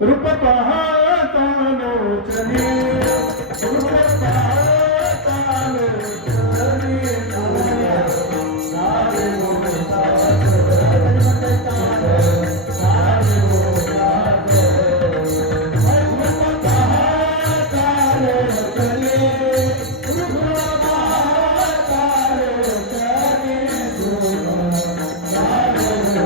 रूप पाहता लोचने रूप पाहता लोचने सारे लोग साथ सारे लोग साथ रूप पाहता लोचने रूप पाहता लोचने सारे लोग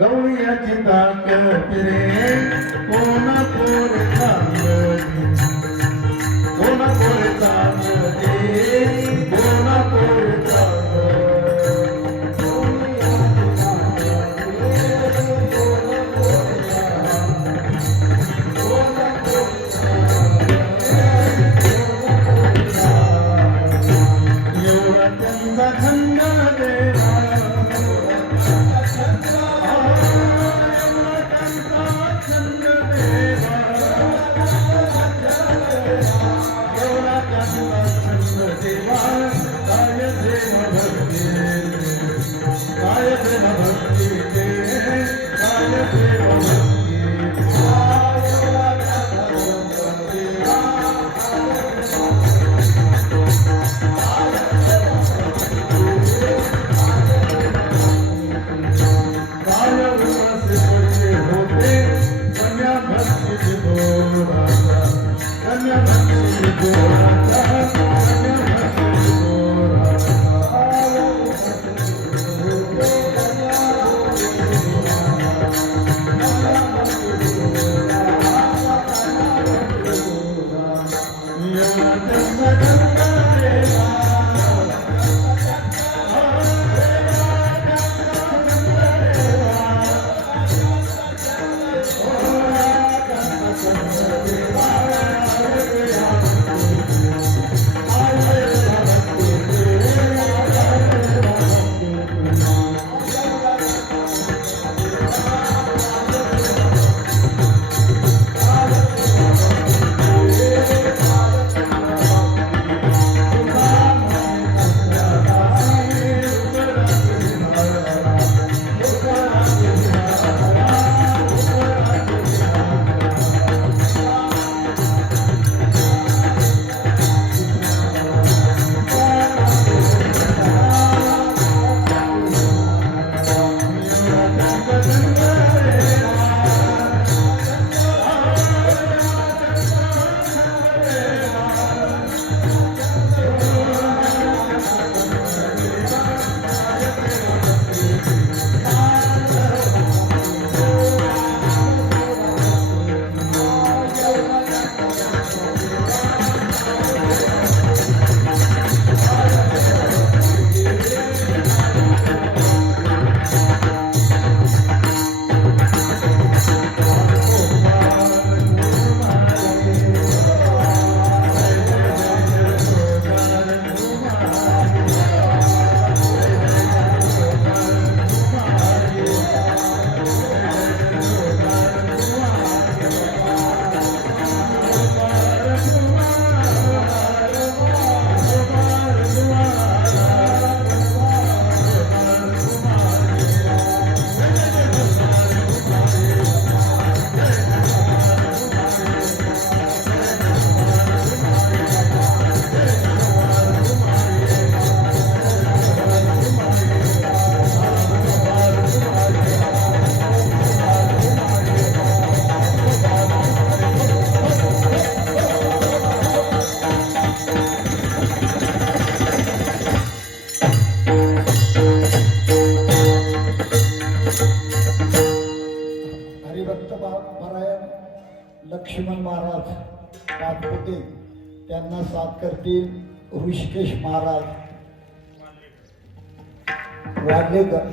गवळ्याची ताकद रे कोण कोण चांगली कोण कोण चांगली कोण कोण चांगली एवढा त्यांचा खंड देवा लक्ष्मण महाराज पाठवते त्यांना साथ करतील ऋषिकेश महाराज वाडलेकर.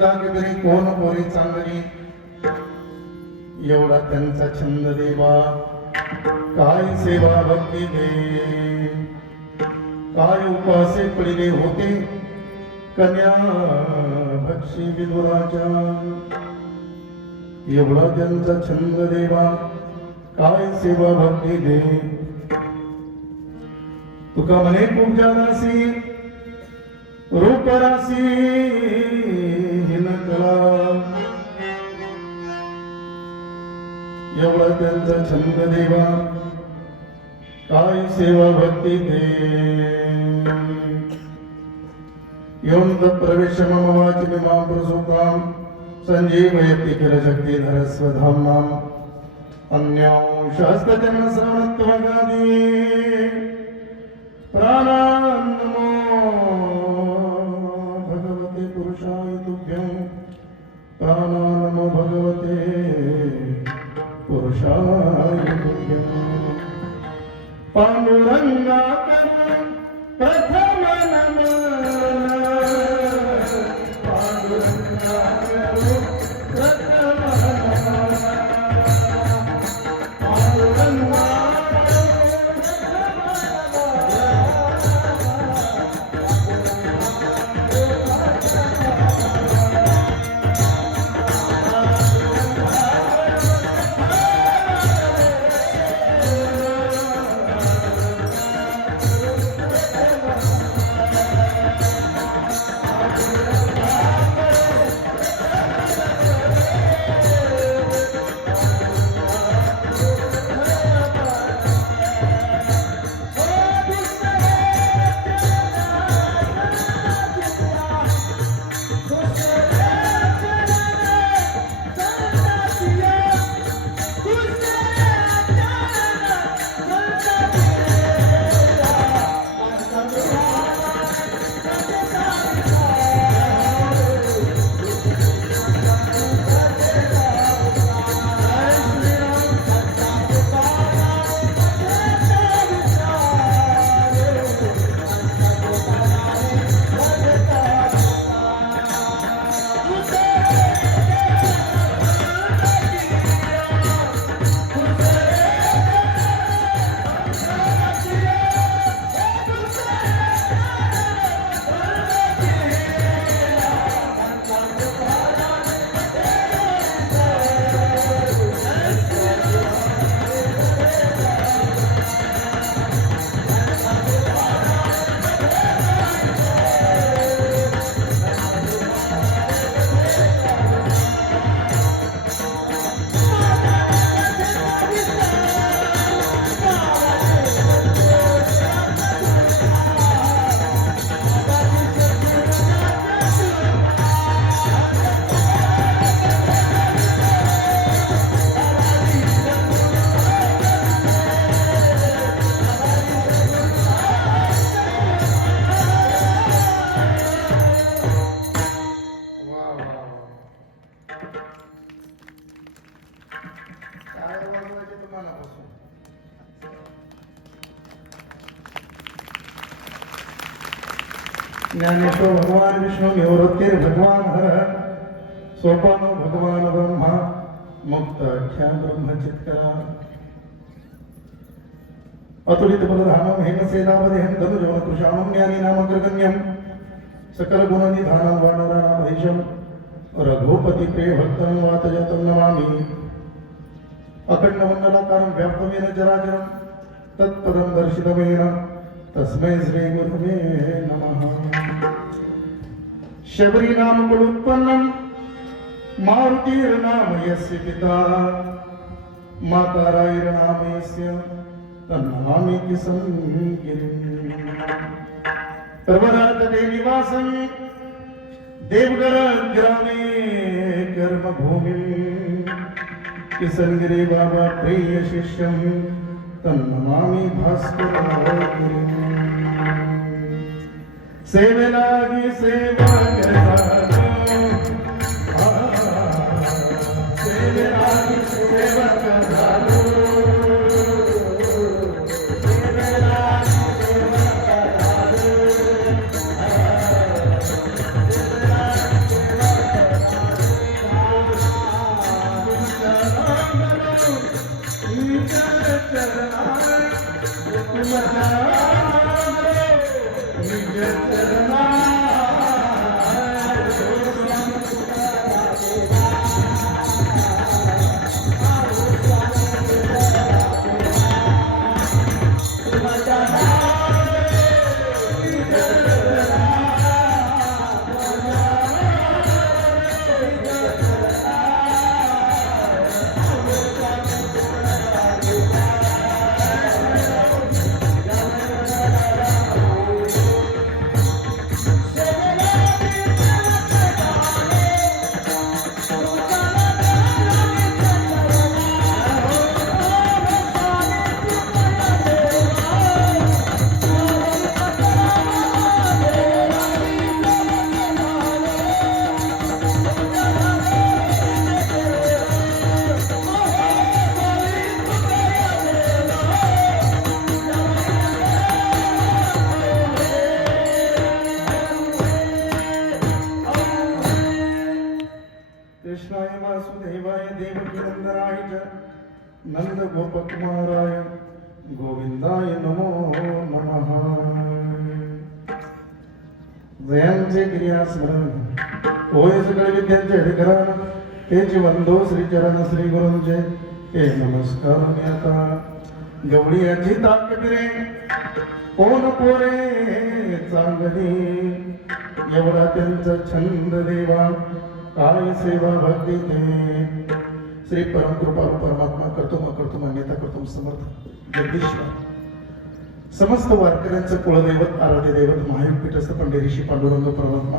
ताकबिरी कोण पोरी चांगली एवढा त्यांचा छंद देवा काय सेवा भक्ती दे काय उपासे पडिले होते कन्या भक्षी विदुराच्या एवढा त्यांचा छंद देवा काय सेवा भक्ती दे तुका म्हणे पूजा रासी रूप रासी हिन कला एवढा त्यांचा छंद देवा काय सेवा भक्ती दे योन प्रवेश मम वाचि मिमां प्रसूतां संजीवयति किल शक्तिधर स्वधाम्नां अन्यां शास्त्रजन्म श्रवणत्वगादि प्राणान्नमो भगवते पुरुषाय तुभ्यं प्राणान्नमो भगवते पुरुषाय तुभ्यं पांडुरंगाकर प्रथम नमः पांडुरंगाकर प्रथम नमः ज्ञानेश्वर भगवान विष्णु निवृत्तिर भगवान हर सोपानो भगवान ब्रह्मा मुक्त ख्या ब्रह्मचित्करा अतुलित बलधामं हेमसेनावदेहं धनुजवन कृशामं ज्ञानी नामग्रगण्यं सकल गुणनिधानं वानराणामधीशं रघुपति प्रिय भक्तं वातजातं नमामि अखंडमंडलाकारं व्याप्तमेन चराचरं तत्पदं दर्शितमेन तस्मै श्री गुरुवे नमः शबरी नाम कुलोत्पन्नं मारुतिर्नाम यस्य पिता माता रायर्नाम यस्य तन्नमामि किसंगिरिं प्रवरातते निवासं देवगर ग्रामे कर्मभूमिं किसनगिरी बाबा प्रिय शिष्यं तन्नमामि भास्करागिरिं सेवेलागी सेवा करतानो सेवेलागी सेवा करतानो सेवेलागी सेवा करतानो वासुदेवाय देवकीनंदनाय च नंद गोपकुमाराय गोविंदाय नमो नमः. जयांचे क्रियास्मरण होय सगळे विद्यांचे अधिकरण तेची वंदो श्रीचरण श्री गुरूंचे हे नमस्कार मी आता गवळी याची ताक फिरे कोण पोरे चांगली एवढा त्यांचा छंद देवा काय सेवा भक्ती ते श्री परमकृपाळू परमात्मा करतो मान्यता करतो समर्थ जगदीश्वर समस्त वारकऱ्यांचं कुळदैवत आराध्य दैवत महायुग पीठस्थ पंढरी श्री पांडुरंग परमात्मा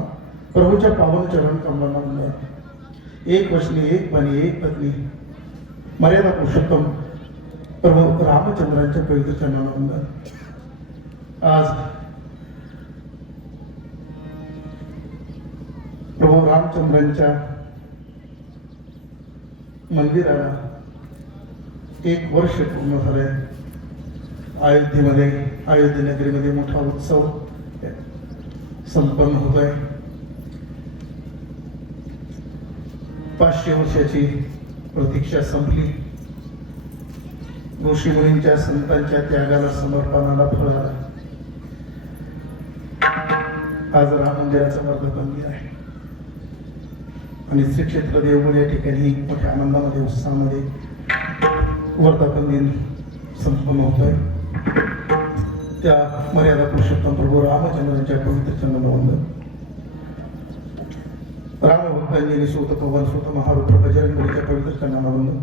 प्रभूच्या पावन चरण कमलांना एक वचनी एक पणी एक पत्नी मर्यादा पुरुषोत्तम प्रभू रामचंद्रांच्या पवित्र चरणांना आज प्रभू रामचंद्रांच्या मंदिराला 1 वर्ष पूर्ण झालंय. अयोध्या नगरीमध्ये मोठा उत्सव संपन्न होत आहे. 500 वर्षाची प्रतीक्षा संपली. ऋषी मुनींच्या संतांच्या त्यागाला समर्पणाला फळ आलं. आज राम मंदिराचा वर्धापन दिन आहे आणि श्री क्षेत्र देवगड या ठिकाणी मोठ्या आनंदामध्ये उत्साहामध्ये वर्धापन दिन संपन्न होत आहे. त्या मर्यादा पुरुषोत्तम प्रभू रामचंद्रांच्या पवित्र चरणवंदन रामभक्तांजली सूत पवन सूत महारुद्र बजरंगबलीच्या पवित्र चरणावंदन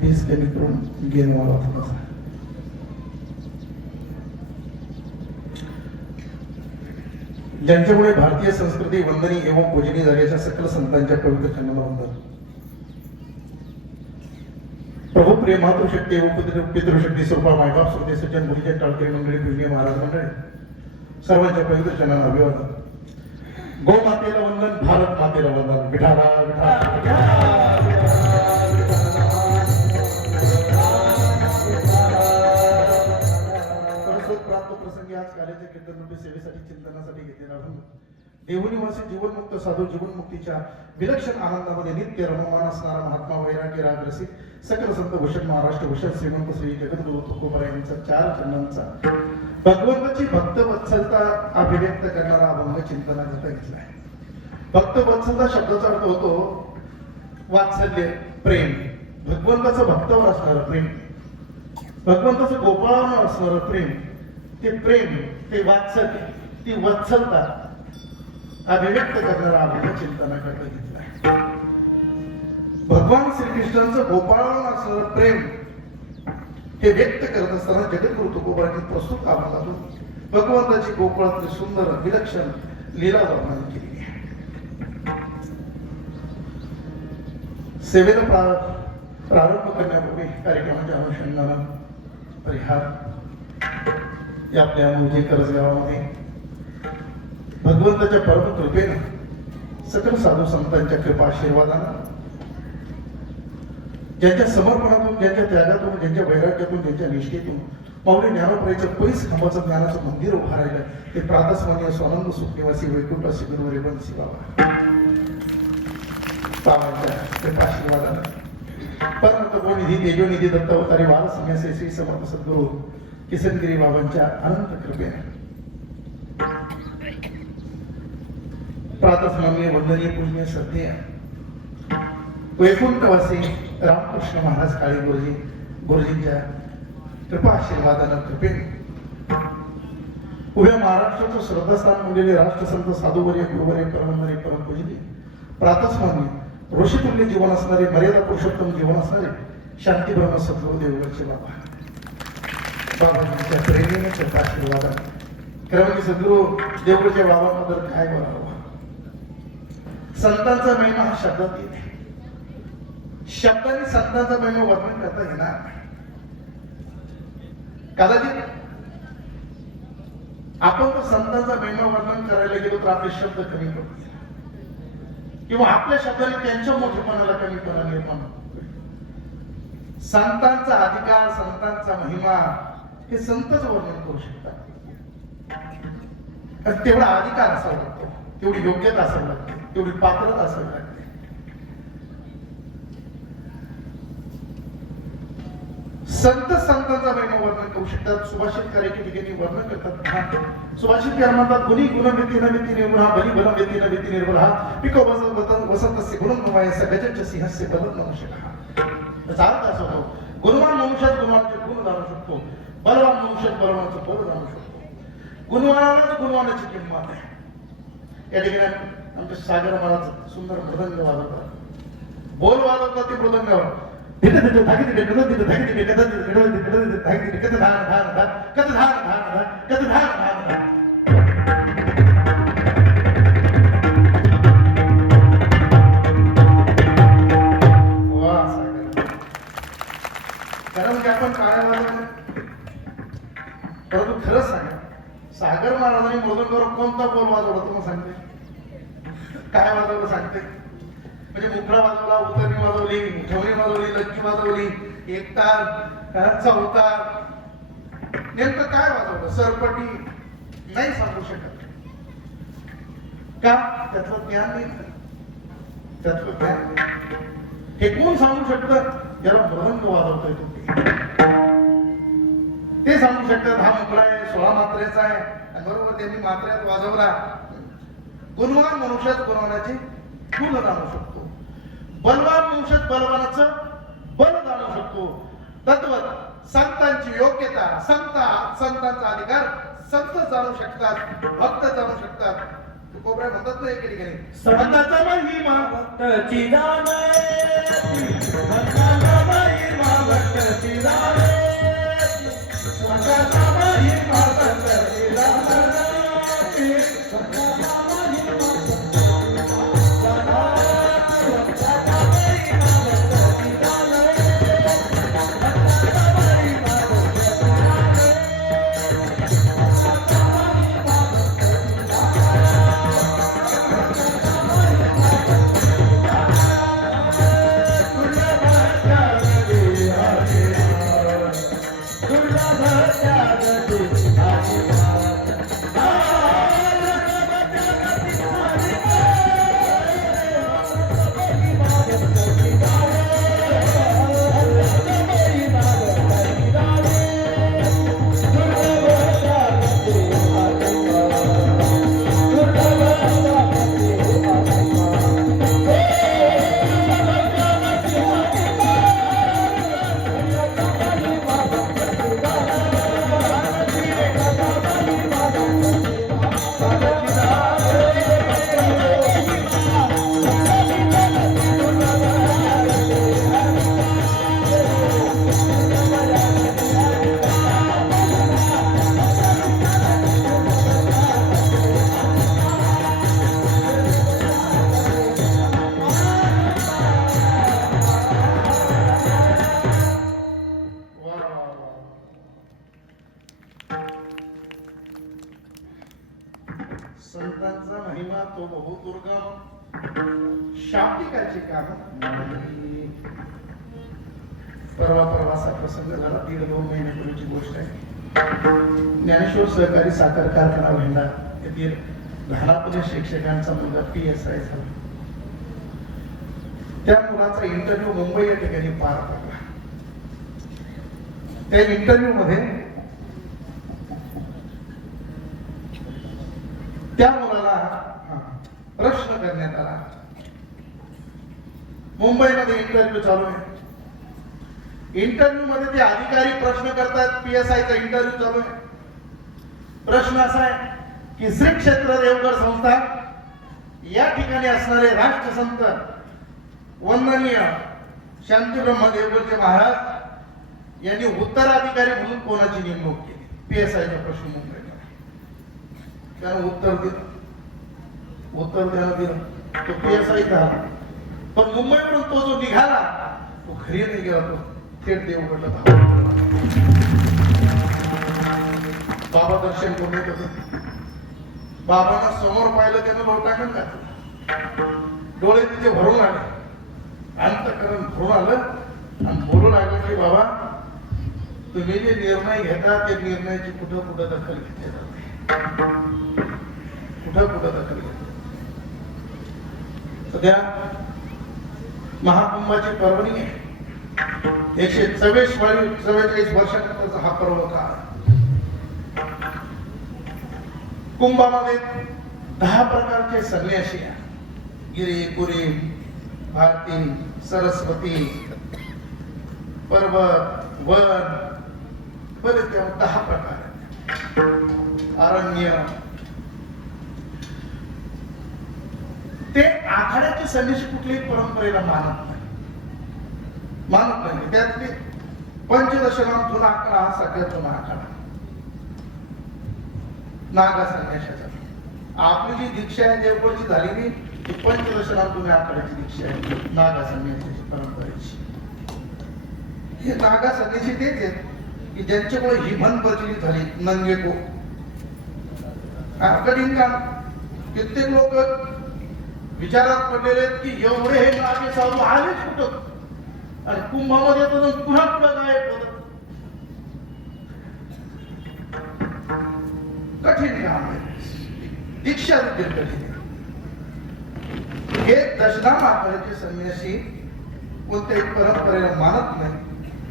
20 कमी करून गेनवाला थोडासा. ज्यांच्यामुळे भारतीय संस्कृती वंदनीय एवं पूजनीय झाल्याच्या सकल संतांच्या पवित्र चरणावंदन. प्रभू प्रिय मातृशक्ती एवं पितृशक्ती स्वरूपा मायबाप श्रोते सज्जन मुलीच्या टाळकरी मंडळी पूजनीय महाराज मंडळी सर्वांच्या पवित्र चरणांना अभिवादन. गो मातेला वंदन, भारत मातेला वंदन. विठाला प्राप्त प्रसंगी आज कार्याचे कीर्तन सेवेसाठी चिंतनासाठी घेतलेला देवनिवासी जीवनमुक्त साधू जीवनमुक्तीच्या विलक्षण आनंदामध्ये नित्य रममान असणारा महात्मा वैराग्य राग रसिक सकल संत भूषण महाराष्ट्र भूषण श्रीमंत श्री जगद्गुरु तुकोबरा यांचा 4 चरणांचा भगवंताची भक्त वत्सलता अभिव्यक्त करणारा अभंग चिंतनाकरता घेतलाय. भक्त वत्सलता शब्दाचा अर्थ होतो वात्सल्य, प्रेम. भगवंताचं भक्तावर असणारं प्रेम, भगवंताचं गोपाळावर असणारं प्रेम, ते प्रेम, ते वात्सल्य, ती वत्सलता अभिव्यक्त करणारा अभंग चिंतनाकरता घेतलाय. भगवान श्रीकृष्णांचं गोपाळावर असणारं प्रेम हे व्यक्त करत असताना जगद्गुरु तुकोबारांनी प्रस्तुत अभंगातून भगवंताची गोकुळातली सुंदर विलक्षण लीला वर्णन केली आहे. सेवेला प्रारंभ करण्यापूर्वी कार्यक्रमाच्या अनुषंगानं परिहार या आपल्या मुलगी कर्ज गावामध्ये भगवंताच्या परम कृपेनं सकल साधू संतांच्या कृपा आशीर्वादानं ज्यांच्या समर्पणातून, ज्यांच्या त्यागातून, ज्यांच्या वैराग्यातून, ज्यांच्या निष्ठेतून पावले ज्ञानोपरीचं पैस खांबाचं ज्ञानाचं मंदिर उभा राहिलं ते प्रातस्मरणीय स्वानंद सुखनिवासी वैकुंठवासी गुरु रेवणसी बाबा बाबांच्या कृपा आशीर्वादानं परमतपो निधी तेजोनिधी दत्तावतारी वार संन्यासी श्री समर्थ सद्गुरु किसनगिरी बाबांच्या अनंत कृपेने प्रातस्मरणीय वंदनीय पूजनीय श्रद्धेय वैकुंठवासी रामकृष्ण महाराज काळे गुरुजींच्या कृपा आशीर्वादानं कृपेने उभ्या महाराष्ट्राचं श्रद्धास्थान म्हणलेले राष्ट्रसंत साधुवर्य गुरुवर्य परमंदरी परमपूजनीय प्रातस्मरणीय ऋषितुल्य जीवन असणारे मर्यादा पुरुषोत्तम जीवन असणारे शांती ब्रह्म सद्गुरु देवगडचे बाबाजींच्या प्रेरणेने कृपा आशीर्वादानं खरं की सद्गुरु देवगडच्या बाबांबद्दल काय बोलावं. संतांचा महिमा हा शब्दात येते. शब्दांनी संतांचा महिमा वर्णन करता येणार नाही. कदाचित आपण तर संतांचा महिमा वर्णन करायला गेलो तर आपले शब्द कमी पडतील किंवा आपल्या शब्दाने त्यांच्या मोठेपणाला कमीपणा निर्माण होईल. संतांचा अधिकार, संतांचा महिमा हे संतच वर्णन करू शकतात. तेवढा अधिकार असावा लागतो. तेवढी योग्यता असावी लागते, तेवढी पात्रता असावी लागते. संत संतांचा महिमा वर्णन करू शकतात, सुभाषित कार्याच्या ठिकाणी वर्णन करतात. सुभाषित काय म्हणतात, गुणी गुणमिती नमिती निर्गुणा बली बलमिती नमिती निर्बलहा पिको वसंतस्य गुणम नवायस्य गजस्य सिंहस्य बलम नमशकहा. त्याचा अर्थ असा होतो, गुणवान मनुष्यात गुणवानाचे गुण जाणू शकतो, बलवान मनुष्यात बलवानाचं बल जाणू शकतो. गुणवानालाच गुणवानाची किंमत आहे. या ठिकाणी आमच्या सागर महाराज सुंदर मृदंग वाजवतात, बोल वाजवतात ते मृदंगावर. कारण की आपण काय वाजवलं, परंतु खरंच सांगा, सागर महाराजांनी मृदंगावर कोणता बोल वाजवला तुम्हाला सांगते? काय वाजवलं सांगते? म्हणजे मुखडा वाजवला, उतरणी वाजवली, ठेवणी वाजवली, लक्ष्मी वाजवली, एक तार, चौतार, नेमकं काय वाजवलं? सरपटी नाही सांगू शकत. का? त्यातलं ज्ञान नाही, त्यातलं ज्ञान नाही. हे कोण सांगू शकतं? ज्याला मृदंग वाजवता येतो ते सांगू शकतात. हा मुखडा आहे, 16 मात्रेचा आहे, आणि बरोबर त्यांनी मात्र्यात वाजवला. गुणवान मनुष्यात गुणवानाचे गुण जाणू शकतो, बलवान मनुष्यात बलवानाचं बल जाणू शकतो. तत्वत संतांची योग्यता, संतांचा अधिकार संत जाणू शकतात, भक्त जाणू शकतात. कोबऱ्या म्हणतात ना एके ठिकाणी, संतांचा महिमा भक्ताची जाणे, संतांचा महिमा भक्ताची जाणे, संतांचा महिमा भक्ताची जाणे, संतांचा महिमा संतांचा महिमा तो बहुदुर्गम. शाब्दिकाचे काम. परवाचा प्रसंग झाला, 1.5-2 महिन्यापूर्वीची गोष्ट आहे. ज्ञानेश्वर सहकारी साखर कारखाना भेंडा येथील लहानपणी शिक्षकांचा मुलगा PSI झाला. त्या मुलाचा इंटरव्ह्यू मुंबई या ठिकाणी पार पडला. त्या इंटरव्ह्यू मध्ये त्या मुलाला प्रश्न करण्यात आला. मुंबईमध्ये इंटरव्ह्यू चालू आहे. इंटरव्ह्यू मध्ये ते अधिकारी प्रश्न करतात. PSI चा इंटरव्ह्यू चालू आहे. प्रश्न असा आहे की श्री क्षेत्र देवगड संस्था या ठिकाणी असणारे राष्ट्रसंत वंदनीय शांती ब्रह्म देवगडचे महाराज यांनी उत्तराधिकारी म्हणून कोणाची नेमणूक केली? PSI चा प्रश्न मुंबईला. त्यानं उत्तर द्यायला दिलं. तो PSI झाला. पण मुंबईवरून तो जो निघाला तो घरी नाही गेला, तो थेट देवगडला धावला. बाबा दर्शन करून येत होते. बाबांना समोर पाहिलं, त्यानं लोटांगण घातलं. डोळे तिथे भरून आले, अंतःकरण भरून आलं आणि बोलू लागलं की बाबा, तुम्ही जे निर्णय घेता ते निर्णयाची कुठं कुठं दखल घेतली जाते, कुठं कुठं दखल घेतात. सध्या महाकुंभाची पर्वणी आहे. 144 वर्षानंतरचा हा पर्व काळ. कुंभामध्ये 10 प्रकारचे संन्यासी आहे. गिरी, पुरी, भारती, सरस्वती, पर्वत, वन, बरेच 10 प्रकार आहेत. अरण्य. ते आखाड्याचे संन्यासी कुठल्याही परंपरेला मानत नाही. त्यातले पंचदशनाम जुना आखाडा हा सगळ्यात जुना आखाडा नागा संन्यासाचा. आपली जी दीक्षा आहे देवगडची झालेली ती पंचदशनाम जुन्या आखाड्याची दीक्षा आहे, नागा संन्यासाची परंपरेची. हे नागा संन्यासी तेच आहेत की ज्यांच्यामुळे ही म्हण प्रचलित झाली, नंगे को कित्येक लोक विचारात पडलेले आहेत की एवढे हे नागे साधू आलेच कुठं आणि कुंभामध्ये तर पुन्हा पुढं गायब होत. कठीण काम आहे. दीक्षा देखील कठीण आहे. हे दशनाम आखाड्याचे संन्यासी कोणत्याही परंपरेला मानत नाही.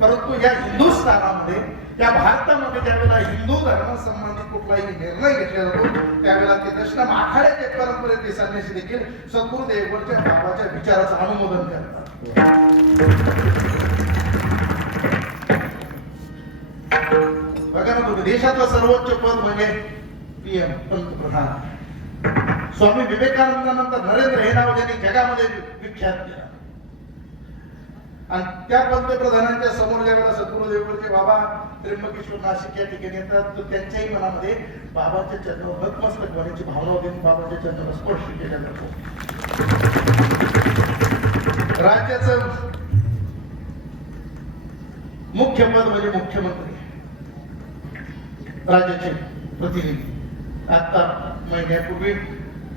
परंतु या हिंदुस्थानामध्ये, या भारतामध्ये ज्यावेळेला हिंदू धर्मासंबंधी कुठलाही निर्णय घेतला जातो त्यावेळेला ते दशनाम आखाड्याचे परंपरेचे संन्यासी देखील सद्गुरु देवगडच्या बाबाच्या विचाराचं अनुमोदन करतात. बघा ना तुम्ही, देशातलं सर्वोच्च पद म्हणजे PM, पंतप्रधान. स्वामी विवेकानंदानंतर नरेंद्र हे नाव ज्यांनी जगामध्ये विख्यात केलं आणि त्या पंतप्रधानांच्या समोर ज्यावेळेला सद्गुरु देवगडचे बाबा त्र्यंबकेश्वर नाशिक या ठिकाणी येतात तर त्यांच्याही मनामध्ये बाबाच्या चरणावर नतमस्तक होण्याची भावना होती. बाबाच्या चरणाला स्पर्श केला जातो. राज्याचं मुख्य पद म्हणजे मुख्यमंत्री, राज्याचे प्रतिनिधी. आता महिन्यापूर्वी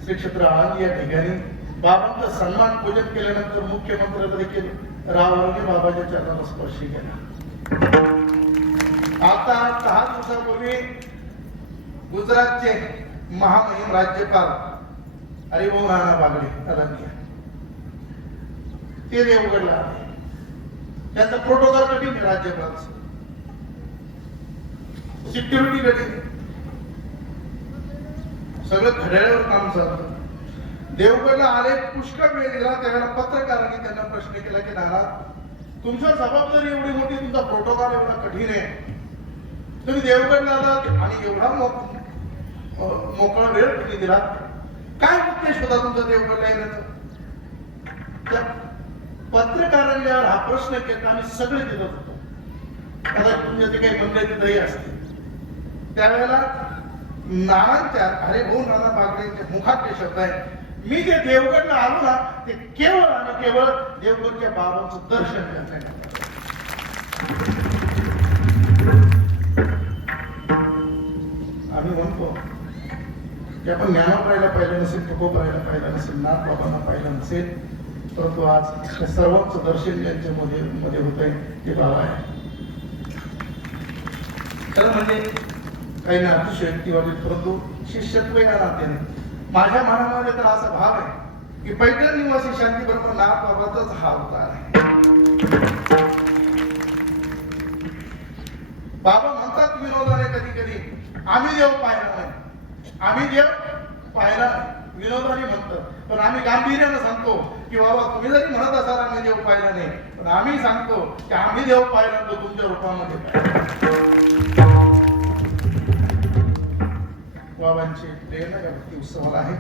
श्री क्षेत्र आळंदी या ठिकाणी बाबांचा सन्मान पूजन केल्यानंतर मुख्यमंत्र्यांना देखील रावराने बाबाच्या चरणाला स्पर्श केला. आता 10 दिवसापूर्वी गुजरातचे महामहिम राज्यपाल हरिभाऊ नाना बागडे अदानिया ते देवगडला आले. त्यांचा प्रोटोकॉल कठीण आहे. राज्यपालचं सिक्युरिटी कठीण, सगळं घड्याळावर काम चालतं. देवगडला आले, पुष्कळ वेळ दिला. त्यावेळेला पत्रकारांनी त्यांना प्रश्न केला की नाना, तुमच्या जबाबदारी एवढी मोठी, तुमचा प्रोटोकॉल एवढा कठीण आहे, तुम्ही देवगडला आलात आणि एवढा मोकळा वेळ तुम्ही दिला, काय उद्देश होता तुमचा देवगडला येण्याचा? त्या पत्रकारांनी हा प्रश्न केला. आम्ही सगळे दिलत होतो. कदाचित तुमच्या ते काही मंडळी तिथेही असते. त्यावेळेला नानांच्या हरिभाऊ नाना बागडेंच्या मुखात ते शब्द आहे, मी जे देवगडला आलो ना ते केवळ आणि केवळ देवगडच्या बाबांचं दर्शन करण्यासाठी. आम्ही म्हणतो की आपण ज्ञानोबाईला पाहिलं नसेल, तुकोबाईला पाहिलं नसेल, नाथ बाबांना पाहिलं नसेल, परंतु आज सर्वांचं दर्शन ज्यांच्या मध्ये होत आहे ते बाबा आहे. खरं म्हणजे काही ना अतिशयोक्ती वाटेल, परंतु शिष्यत्व या नात्याने माझ्या मनामध्ये तर असा भाव आहे की पैठण निवासी शांतीबरोबर नाथ बाबाचाच हा अवतार आहे. बाबा म्हणतात विनोदाने कधी कधी, आम्ही देव पाहिला नाही, आम्ही देव पाहिला नाही, विनोदाने म्हणतात. पण आम्ही गांभीर्यानं सांगतो की बाबा तुम्ही जरी म्हणत असाल आम्ही देव पाहिला नाही, पण आम्ही सांगतो की आम्ही देव पाहिला तो तुमच्या रूपामध्ये. बाबांची प्रेरणा या भक्ती उत्सवाला आहे.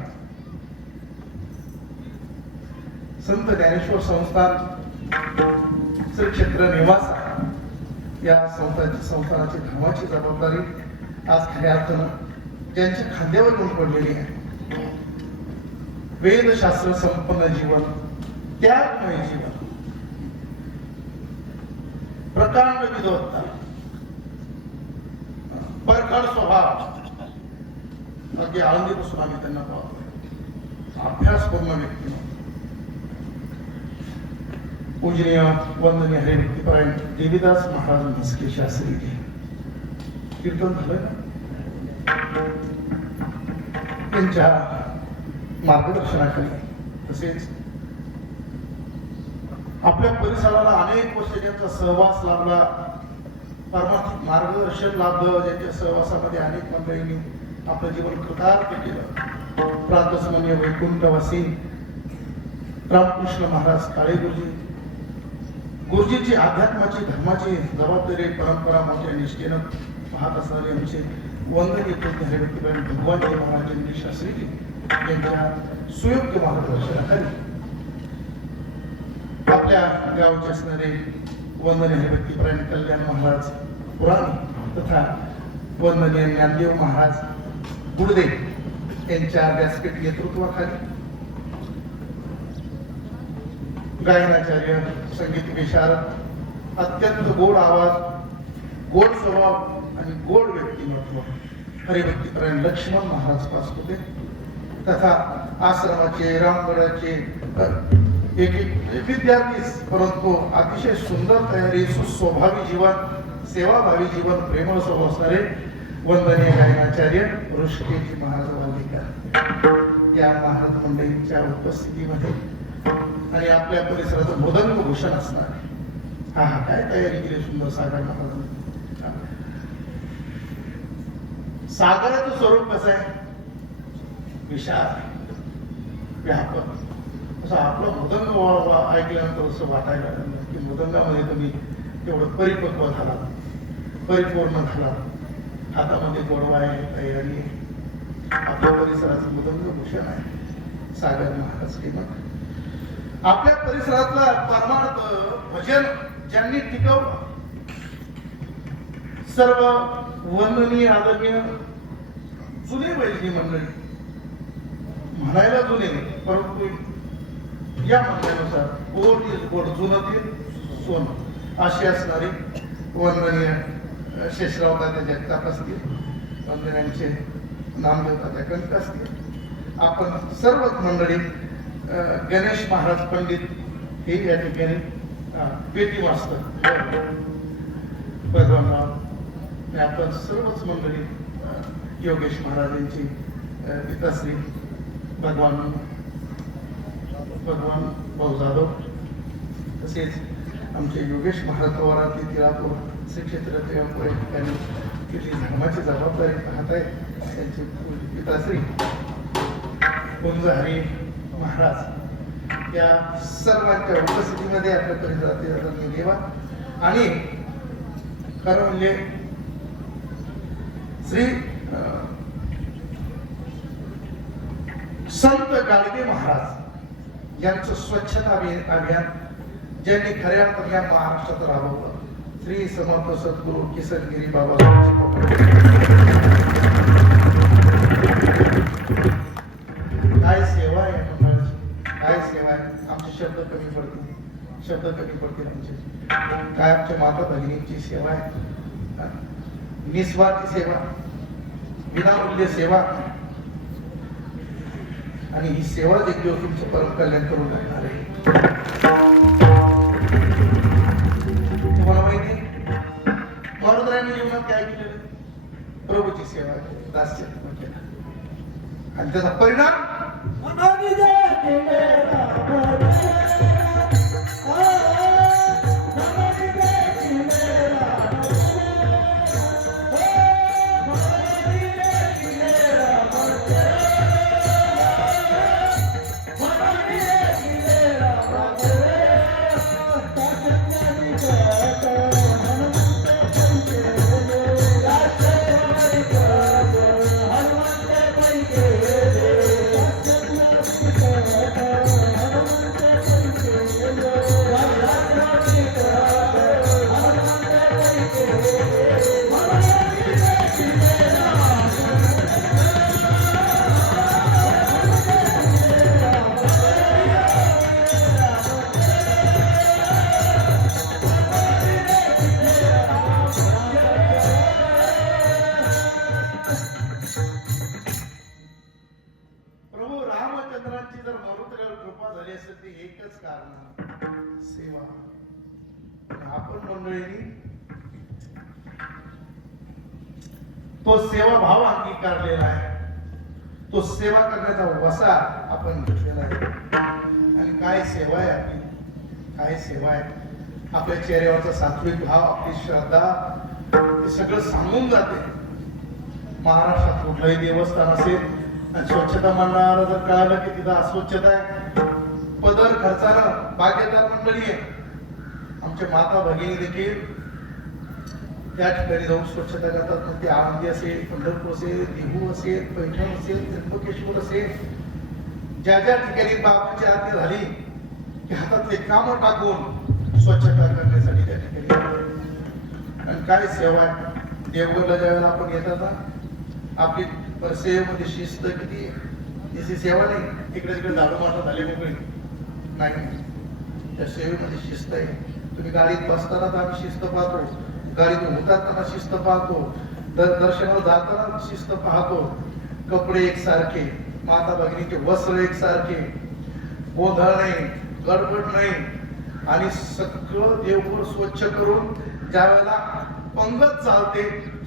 संत ज्ञानेश्वर संस्थान श्री क्षेत्र निवास या संस्थानाची धामाची जबाबदारी आज खऱ्या अर्थानं ज्यांच्या खांद्यावर येऊन पडलेली आहे. वेदशास्त्र संपन्न जीवन, त्यागमय जीवन, प्रकांड विद्वत्ता, परखड स्वभाव, अगदी आळंदीपासून आम्ही त्यांना पाहतोय. अभ्यासपूर्ण व्यक्ती, पूजनीय वंदनीय हरिभक्तीपरायण देवीदास महाराज म्हस्के शास्त्री कीर्तन झालं ना, त्यांच्या मार्गदर्शनाखाली तसेच आपल्या परिसराला अनेक वर्ष ज्यांचा सहवास लाभला, परमार्थिक मार्गदर्शन लाभलं, ज्यांच्या सहवासामध्ये अनेक मंडळींनी आपलं जीवन कृतार्थ केलं. प्रातस्मरणीय वैकुंठवासी रामकृष्ण महाराज काळे गुरुजींची अध्यात्माची धर्माची जबाबदारी परंपरा मोठ्या निष्ठेनं पाहत असणारे आमचे वंदनीय हरिभक्तीपरायण भगवानजी महाराजांनी शास्त्रीजी यांच्या सुयोग्य मार्गदर्शनाखाली आपल्या गावचे असणारे वंदनीय हरिभक्तीपरायण कल्याण महाराज पुराणी तथा वंदनीय ज्ञानदेव महाराज गुडदे यांच्या व्यासपीठ नेतृत्वाखाली गायनाचार्य, संगीत विशारद, अत्यंत गोड आवाज, गोड स्वभाव आणि गोड व्यक्तिमत्व हरिभक्तीपरायण लक्ष्मण महाराज पाचपुते तथा आश्रमाचे रामगडाचे एक विद्यार्थी, परंतु अतिशय सुंदर तयारी, सुस्वभावी जीवन, सेवाभावी जीवन, प्रेमळ स्वभाव असणारे वंदनीय गायनाचार्य ऋषिकेश महाराज वाल्मिकर या महाराज मंडळींच्या उपस्थितीमध्ये आणि आपल्या परिसराचं मृदंग भूषण असणार. हा काय तयारी केली सुंदर सागर महाराजांनी. सागराचं स्वरूप कसं आहे? विशाल, व्यापक. असं आपलं मृदंग ऐकल्यानंतर असं वाटायला लागलं की मृदंगामध्ये तुम्ही तेवढं परिपक्व झालात, परिपूर्ण झालात, हातामध्ये गोडवा आहे, तयारी आहे. आपल्या परिसराचं मृदंग भूषण आहे सागर महाराज. की मग आपल्या परिसरातला परमार्थ भजन ज्यांनी टिकवलं, सर्व वंदनीय आदरणीय जुने वैष्णी मंडळी, म्हणायला जुने परंतु या म्हणण्यानुसार गोड इज गोड, जुनं ते सोनं अशी असणारी वंदनीय शेषराव तात्या जगताप असतील, वंदनीयांचे नामदेव तात्या कंठ असतील, आपण सर्वच मंडळी, गणेश महाराज पंडित हे या ठिकाणी पेटी मास्तर भगवानराव, आपण सर्वच मंडळी, योगेश महाराजांची पिताश्री भगवान भाऊ जाधव, तसेच आमचे योगेश महाराज पवारांचे तिळापूर श्री क्षेत्र तिळापूर या ठिकाणी तिथली धर्माची जबाबदारी पाहत आहे, त्यांचे पिताश्री कुंज हरी महाराज या सर्वांच्या उपस्थितीमध्ये आपल्या परिसरातील देवा आणि खरं म्हणजे श्री संत गाडगे महाराज यांचं स्वच्छता अभियान ज्यांनी खऱ्या अर्थाने या महाराष्ट्रात राबवलं, श्री समर्थ सद्गुरू किसनगिरी बाबा. काय सेवा आहे मंडळाची, काय सेवा आहे. आमचे शब्द कमी पडतील आमचे. काय आमच्या माता भगिनींची सेवा आहे, निस्वार्थी सेवा, विनामूल्य सेवा. आणि ही सेवा देखील तुमचं परम कल्याण करून राहणार आहे. तुम्हाला माहिती महाराजांनी जीवनात काय केलेलं? प्रभूची सेवा केली, दास्यत्व केलं आणि त्याचा परिणाम एकच कारण, सेवा. आपण मंडळींनी तो सेवा भाव अंगीकारलेला आहे, तो सेवा करण्याचा वसा आपण घेतलेला आहे. आणि काय सेवा आहे आपली? काय सेवा आहे. आपल्या चेहऱ्यावरचा सात्विक भाव, आपली श्रद्धा, हे सगळं सांगून जाते. महाराष्ट्रात कुठलंही देवस्थान असेल आणि स्वच्छता मंडळाला जर कळालं की तिथं अस्वच्छता आहे, पदर खर्चानं बागेदार मंडळी आहे, आमच्या माता भगिनी देखील त्या ठिकाणी जाऊन स्वच्छता करतात. मग ते आळंदी असेल, पंढरपूर असेल, देहू असेल, पैठण असेल, त्र्यंबकेश्वर असेल, ज्या ज्या ठिकाणी बाबाची आज्ञा झाली की हातातले काम टाकून स्वच्छता करण्यासाठी त्या ठिकाणी येतात. आणि काय सेवा आहे. देवगडला ज्या वेळेला आपण येतात ना, आपली सेवेमध्ये शिस्त किती, त्याची सेवा नाही इकडे तिकडे झाडू मारत झाले मोकळी नाही. त्या सेवेमध्ये शिस्त आहे. तुम्ही गाडीत बसताना तर आम्ही शिस्त पाहतो, गाडीतून उतरताना शिस्त पाहतो, दर्शनाला जाताना शिस्त पाहतो. कपडे एकसारखे, माता भगिनीचे वस्त्र एकसारखे, गोंधळ नाही, गडबड नाही. आणि सगळं देवघर स्वच्छ करून ज्या वेळेला पंगत चालते,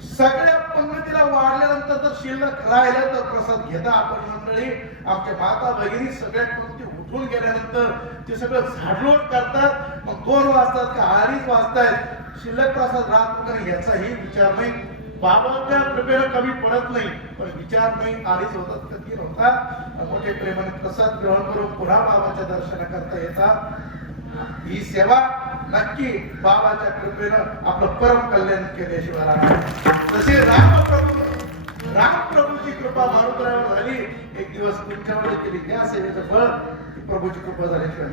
सगळ्या पंगतीला वाढल्यानंतर जर शिल्लक राहिलं तर प्रसाद घेता आपण मंडळी. आमच्या माता भगिनी सगळ्या पंक्ती उठून गेल्यानंतर ते सगळं झाडलोट करतात. मग 2 वाजतात का 2:30 वाजतायत, शिल्लक प्रसाद राहतो का याचाही विचार नाही. बाबाच्या कृपेनं कमी पडत नाही, पण विचार नाही. 2:30 होतात का 3 होतात. मोठे प्रेमाने प्रसाद ग्रहण करून पुन्हा बाबाच्या दर्शनाकरता येतात. ही सेवा नक्की बाबाच्या कृपेनं आपलं परम कल्याण केल्याशिवाय राहणार. जसे रामप्रभूची कृपा मारुतरावर झाली, एक दिवस तुमच्यावर केली, त्या सेवेचं फळ प्रभूची कृपा झाल्याशिवाय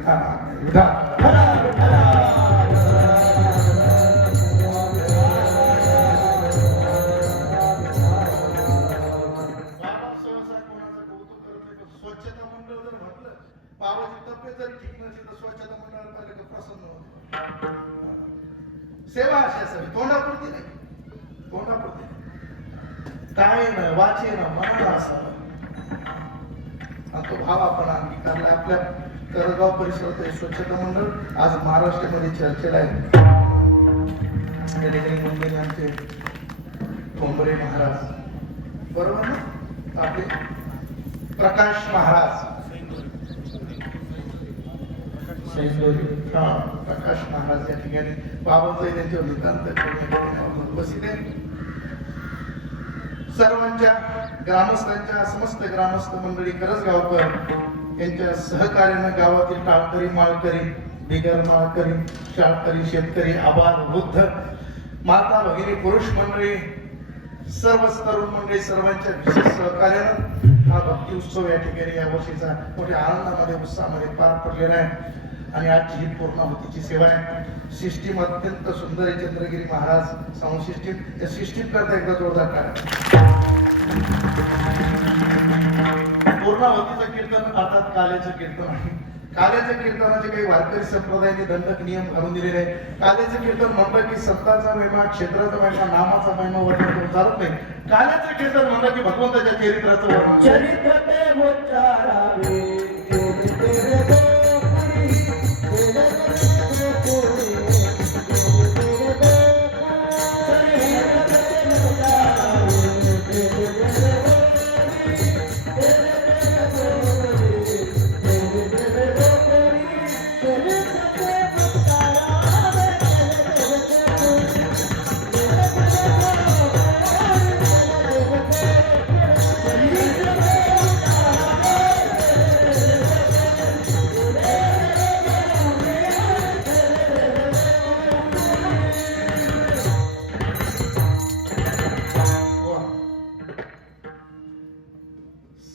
स्वच्छता मंडळ जर म्हटलं, बाबाची तब्येत जर ठीक नसेल तर स्वच्छता मंडळाला पाहिलं का प्रसन्न होतं. सेवा अशी असावी, तोंडापुरती नाही, तोंडापुरती काय ना वाचे ना मनाला असावं. तो भाव आपण अंगीकारला. आपल्या करगाव परिसरात हे स्वच्छता मंडळ आज महाराष्ट्रामध्ये चर्चेला आहे. त्या ठिकाणी मुंबई आमचे ठोंबरे महाराज, बरोबर ना, आपले प्रकाश महाराज, प्रकाश महाराज या ठिकाणी बाबांचं त्यांच्यावर नितांत उपस्थित आहे. सर्वांच्या ग्रामस्थांच्या समस्त ग्रामस्थ मंडळी करजगावकर यांच्या सहकार्यानं गावातील टाळकरी, माळकरी, बिगर माळकरी, शाळकरी, शेतकरी, आबाल, वृद्ध, माता भगिनी, पुरुष मंडळी, सर्व तरुण मंडळी, सर्वांच्या विशेष सहकार्यानं हा भक्ती उत्सव या ठिकाणी या वर्षीचा मोठ्या आनंदामध्ये, उत्साहामध्ये पार पडलेला आहे. आणि आजची ही पूर्णाहुतीची सेवा आहे. सिस्टीम अत्यंत सुंदर आहे. चंद्रगिरी महाराज साऊंड सिस्टीम, त्या सिस्टीम करता एकदा जोरदार करा. पूर्णाहुतीचं कीर्तन अर्थात काल्याचं कीर्तन आहे. काल्याच्या कीर्तनाचे काही वारकरी संप्रदायाने दंडक नियम घालून दिलेले आहे. काल्याचं कीर्तन म्हटलं की संतांचा महिमा, क्षेत्राचा महिमा, नामाचा महिमा वर्णन करून चालत नाही. काल्याचं कीर्तन म्हटलं की भगवंताच्या चरित्राचं वर्णन. चरित्र ते उच्चारावे,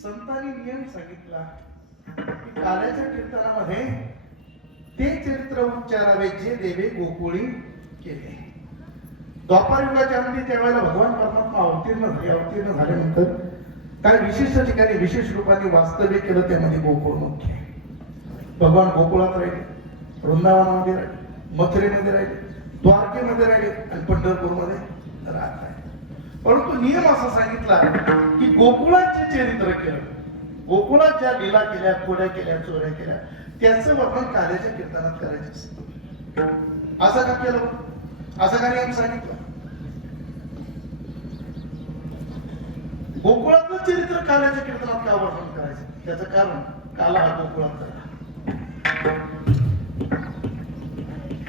संतांनी नियम सांगितला की काल्याच्या कीर्तनामध्ये ते चरित्र उच्चारावे जे देवे गोकुळी केले. द्वापार युगाच्या अंती त्यावेळेला भगवान परमात्मा अवतीर्ण झाल्यानंतर काय विशिष्ट ठिकाणी विशेष रूपाने वास्तव्य केलं, त्यामध्ये गोकुळ मुख्य आहे. भगवान गोकुळात राहिले, वृंदावनामध्ये राहिले, मथुरेमध्ये राहिले, द्वारकेमध्ये राहिले आणि पंढरपूरमध्ये राहत आहे. परंतु नियम असा सांगितला की गोकुळाचे चरित्र केलं, गोकुळात ज्या लीला केल्या, खोड्या केल्या, चोऱ्या केल्या, त्याचं वर्णन काल्याच्या कीर्तनात करायचं असतं. असं का केलं, असं का नियम सांगितलं? गोकुळातलं चरित्र काल्याच्या कीर्तनात का वर्णन करायचं? त्याचं कारण काला हा गोकुळात झाला.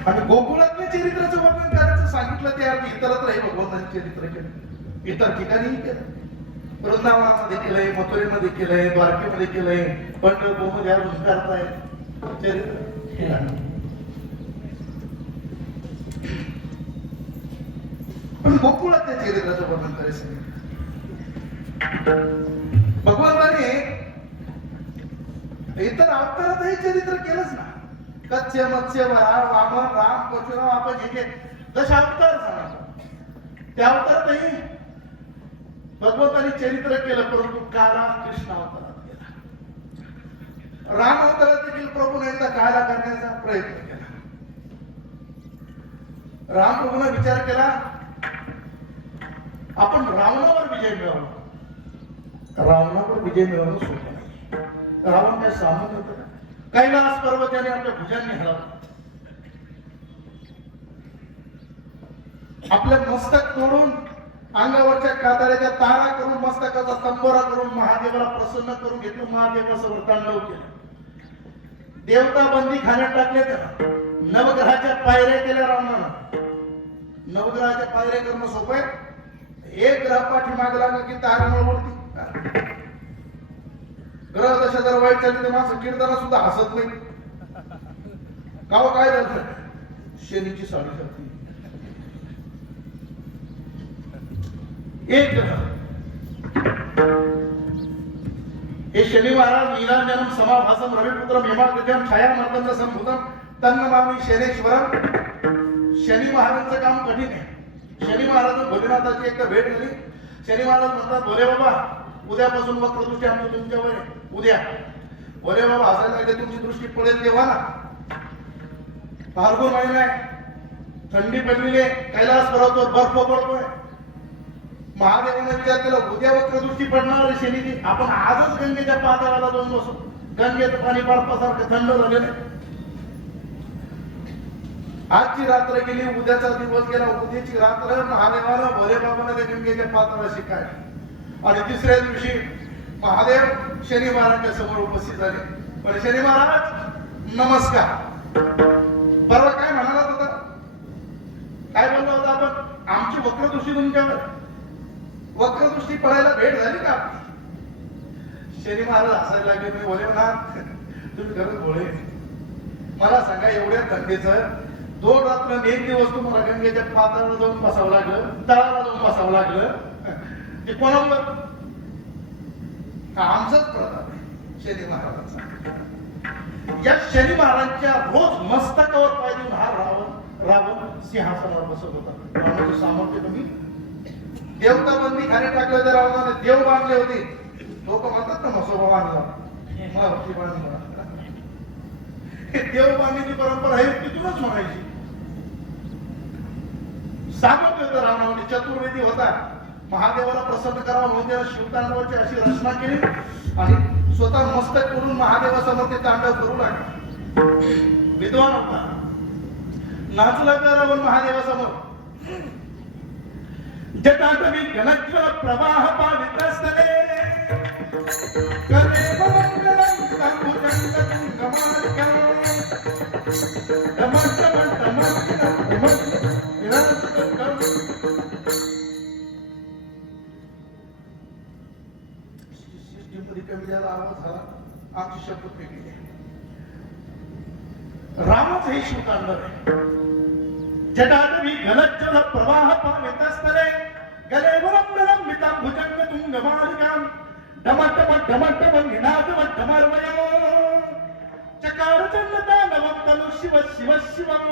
आणि गोकुळातल्या चरित्राचं वर्णन करायचं सांगितलं ते अर्थ इतरत्रही भगवंतांनी चरित्र केलं, इतर ठिकाणीही केलं. वृंदावनामध्ये केलंय, मथुरेमध्ये केलंय, द्वारकेमध्ये केलंय, पंढरपूरमध्ये अजून करताय चरित्र. पण गोकुळातल्या चरित्राचं वर्णन करायचं भगवंताने इतर अवतारातही चरित्र केलंच ना. कच्छ, मत्स्य, वराह, वामन, राम, परशुराम, आपण जे जे जसे अवतार सांगा त्या अवतारातही भगवंतानी चरित्र केलं, परंतु काला कृष्ण अवतारात केला. राम अवतारात देखील प्रभूने एकदा काला करण्याचा प्रयत्न केला. राम प्रभूने विचार केला आपण रावणावर विजय मिळवला. रावणावर विजय मिळवणं सोपं नाही. रावण काय सामान्य होतं का? कैलास पर्वताने आपल्या भुजांनी हलवला, आपलं मस्तक तोडून अंगावरच्या कातड्याच्या तारा करून मस्तकाचा तंबोरा करून महादेवाला प्रसन्न करून घेतलं. महादेवासमोर तांडव केलं. देवता बंदी खाण्यात टाकले त्याला. नवग्रहाच्या पायऱ्या केल्या रावणानं. नवग्रहाच्या पायऱ्या करणं सोपं आहे? एक ग्रह पाठीमागे लागला की तारामुळे वरती. ग्रह दशा जर वाईट झाली तर माणसं कीर्तना सुद्धा हसत नाही. गाव काय झालं? शनीची साडी जाती. एक ग्रह हे शनी महाराज नीलांजनम समाभासम रविपुत्रम हेमाग्रजम छायामर्दंड संभूतम तन्नमामि शनेश्वरम. शनी महाराजांचं काम कठीण आहे. शनी महाराज भोलेनाथाची एकदा भेट झाली. शनी महाराज म्हणतात भोले बाबा उद्यापासून वक्रदृष्टी आमची तुमच्यावर आहे. उद्या भोले बाबा हसायला लागले, तुमची दृष्टी पडेल तेव्हा ना. फाल्गुन महिना आहे, थंडी पडलेली आहे, कैलास पर्वतावर बर्फ पडतोय. महादेवाने विचार केला उद्या वक्रदृष्टी पडणार आहे शनीची, आपण आजच गंगेच्या पाताळाला जाऊन बसू. गंगेचं पाणी बर्फासारखं थंड झालेलं आहे. आजची रात्र गेली, उद्याचा दिवस गेला, उद्याची रात्र महादेवाला भोले बाबाने त्या गंगेच्या पात्राला शिकायला. आणि तिसऱ्या दिवशी महादेव शनी महाराजांच्या समोर उपस्थित झाले. पण शनी महाराज नमस्कार. परवा काय म्हणाला होता? काय बोलला होता आपण? आमची वक्रदृष्टी तुमच्यावर, वक्रदृष्टी पडायला भेट झाली का? शनी महाराज हसायला लागले. मी भोले म्हणा तुम्ही खरंच भोळे. मला सांगा एवढ्या थंडीचं 2 रात्र 1 दिवस तुम्हाला गंगेच्या पात्राला जाऊन बसावं लागलं, तळाला जाऊन बसावं लागलं. ते कोणामुळे? आमचाच प्रताप आहे शनी महाराजांचा. या शनी महाराजांच्या रोज मस्तकावर पाय देऊन हा रावण सिंहासनावर बसत होता. रावणाचं सामर्थ्य कमी. देवता बंदी खाली टाकले होते रावणाने. देव बांधले होते. लोक म्हणतात ना मसोबा बांधला, महती बांधला. देव बांधण्याची परंपरा आहे तिथूनच म्हणायची. सामर्थ्य होतं रावणामध्ये. चतुर्वेदी होता. महादेवाला प्रसन्न करावं म्हणून त्याला शिवतांडवाची अशी रचना केली आणि स्वतः मस्तक करून महादेवासमोर ते तांडव करू लागले. विद्वान होता. नाचला का रावण महादेवासमोर? जटाटवी घनज्वल प्रवाह पावित्रस्तले आवाज झाला. आमची शपथ वेगळी आहे. रामच हे शिवतांडव आहे. जटाटवी घनज्वल प्रवाह पावित्रस्तले गलेवरं मिता भुजंग तुंगमालिकां डमटम निनादम डमर्वयो चकार चंडतांडवं तनु शिव शिव शिवं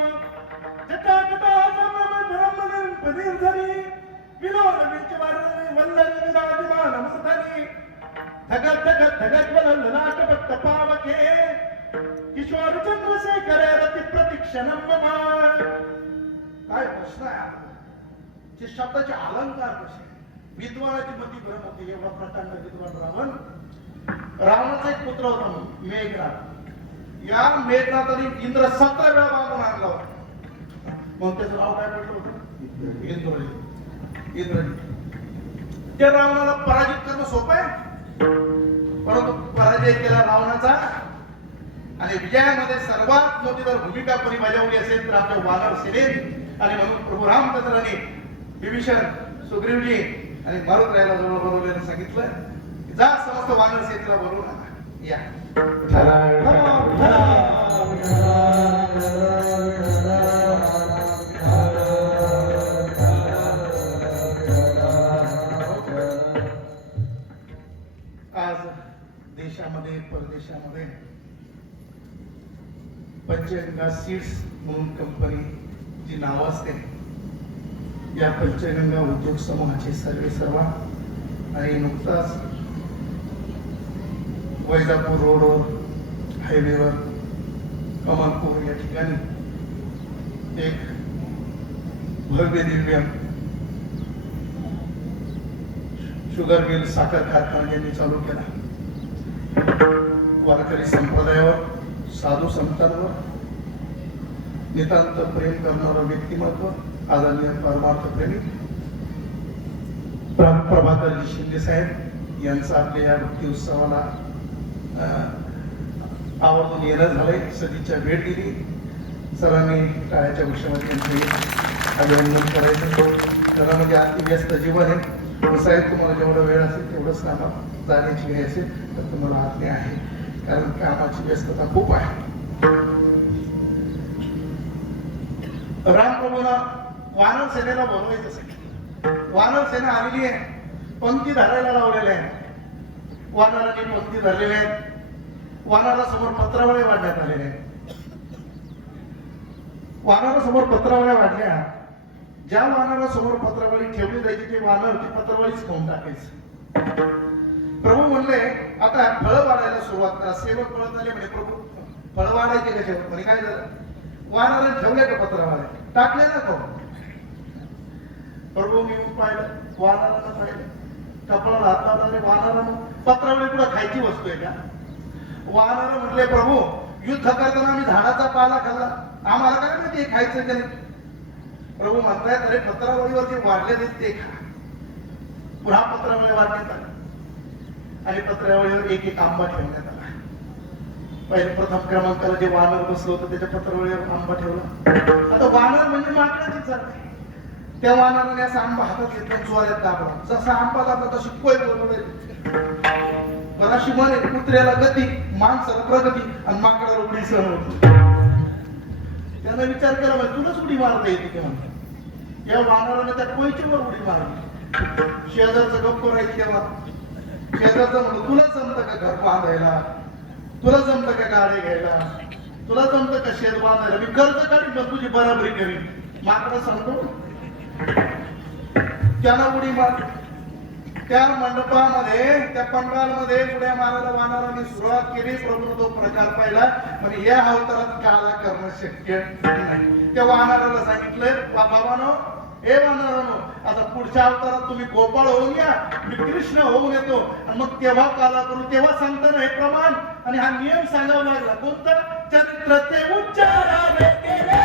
जटाकटा ब्रह्मनं पदीर्धनी विलोल विचवारणी वल्लरी विराजमान मूर्धनी धगत धगत धगत वलन ललाटपट्ट पावके किशोर चंद्रशेखर रति प्रतीक्षणं मम. काय प्रश्न आहे? ते शब्दाचे अलंकार कसे? विद्वानाची मती भ्रम होती. एवढा प्रचंड विद्वान रावण. रावणाचा एक पुत्र होता मेघनाथ. या मेघनाथाने इंद्र 17 वेळा बांधून आणला होता. मग त्याचं नाव काय पडलं होतं? इंद्रजित. त्या रावणाला पराजित करणं सोपं आहे, परंतु पराजय केला रावणाचा. आणि विजयामध्ये सर्वात मोठी जर भूमिका कोणी बजावली असेल तर आपल्या वानर सेनेने आणि म्हणून प्रभू रामचंद्राने विभीषण सुग्रीवजी आणि मारुतरायाला जवळ बोलवल्यानं सांगितलं की जा समस्त वानर सेनेला बोलवून आणा. या आज देशामध्ये परदेशामध्ये पंचगंगा सीड्स म्हणून कंपनी जी नाव असते या पंचगंगा उद्योग समूहाचे सर्वा आणि नुकताच वैजापूर रोडवर हायवेवर कमलपूर या ठिकाणी एक भव्य दिव्य शुगर मिल साखर कारखाना यांनी चालू केला. वारकरी संप्रदायावर साधू संतांवर नितांत प्रेम करणारं व्यक्तिमत्व आदरणीय परमार्थ प्रेमी प्रभाकरजी शिंदे साहेब यांचं आपल्या या भक्ती उत्सवाला आवर्जून येणं झालंय. सदिच्छा भेट दिली. सर्वांनी टाळ्याच्या वृक्षामध्ये त्यांचे अभिनंदन करायचं. घरामध्ये अति व्यस्त जीवन आहे. साहेब तुम्हाला जेवढा वेळ असेल तेवढंच कामात जाण्याची घाई असेल तर तुम्हाला आज्ञा आहे, कारण कामाची व्यस्तता खूप आहे. रामप्रभूंना वानर सेनेला बोलवायचं सांगितलं. वानर सेना आलेली आहे, पंक्ती धरायला लावलेल्या आहे. वानरांनी पंक्ती धरलेल्या आहेत. वानरासमोर पत्रावळ्या वाढण्यात आलेल्या आहेत. वानरासमोर पत्रावळ्या वाढल्या. ज्या वानरासमोर पत्रावळी ठेवली जायची ते वानर ती पत्रावळीच खाऊन टाकायचं. प्रभू म्हणले आता फळं वाढायला सुरुवात करा. सेवक पळत आले म्हणे प्रभू फळं वाढायचे कशावर? म्हणे काय झालं? वानराने ठेवले का पत्रावळ्या? टाकले ना खाऊन. प्रभू मी पाहिलं, वानरानं पाहिलं, कपाळाला हातात आले. वानरानं पत्रावळी कुठं खायची वस्तू आहे का? वानर म्हटले प्रभू युद्ध करताना आम्ही झाडाचा पाला खाल्ला, आम्हाला काय माहिती खायचं का नाही? प्रभू म्हणतायत अरे पत्रावळीवर जे वाढले ते खा. पुन्हा पत्रावळ्या वाढण्यात आल्या आणि पत्रावळीवर एक एक आंबा ठेवण्यात आला. पहिले प्रथम क्रमांकाला जे वानर बसलं होतं त्याच्या पत्रावळीवर आंबा ठेवला. आता वानर म्हणजे माकडाची जात आहे. त्या वानराने असा आंबा हातात घेतला, चोऱ्यात दाबला. जसा आंबा दाबला तशी कोय बोलवले. बराशी म्हणे कुत्र्याला गती, माणसाला प्रगती आणि माकडाला उडी सहन होती. त्यानं विचार केला म्हणजे तुलाच उडी मारता येते की म्हणतात. या वानराने त्या कोयचीवर उडी मारली. शेजारचं गप्प राहिली तेव्हा शेजारचं म्हणलं तुला जमतं का घर बांधायला? तुला जमतं का गाडी घ्यायला? तुला जमतं का शेत बांधायला? मी कर्ज काढीन पण तुझी बराबरी करीन. माकडा सांगतो त्यानं उडी मारली. त्या मंडपामध्ये त्या पंडालमध्ये उड्या मारायला वानरांनी सुरुवात केली. प्रभू तो प्रकार पाहिला म्हणजे या अवतारात काला करणं शक्य नाही. त्या वानराला सांगितलं बाबानो हे वानरानो आता पुढच्या अवतारात तुम्ही गोपाळ होऊन या, मी कृष्ण होऊन येतो आणि मग तेव्हा काला करू. तेव्हा सांगताना हे प्रमाण आणि हा नियम सांगावा लागला. कोणता? चरित्र ते उच्चारावे केले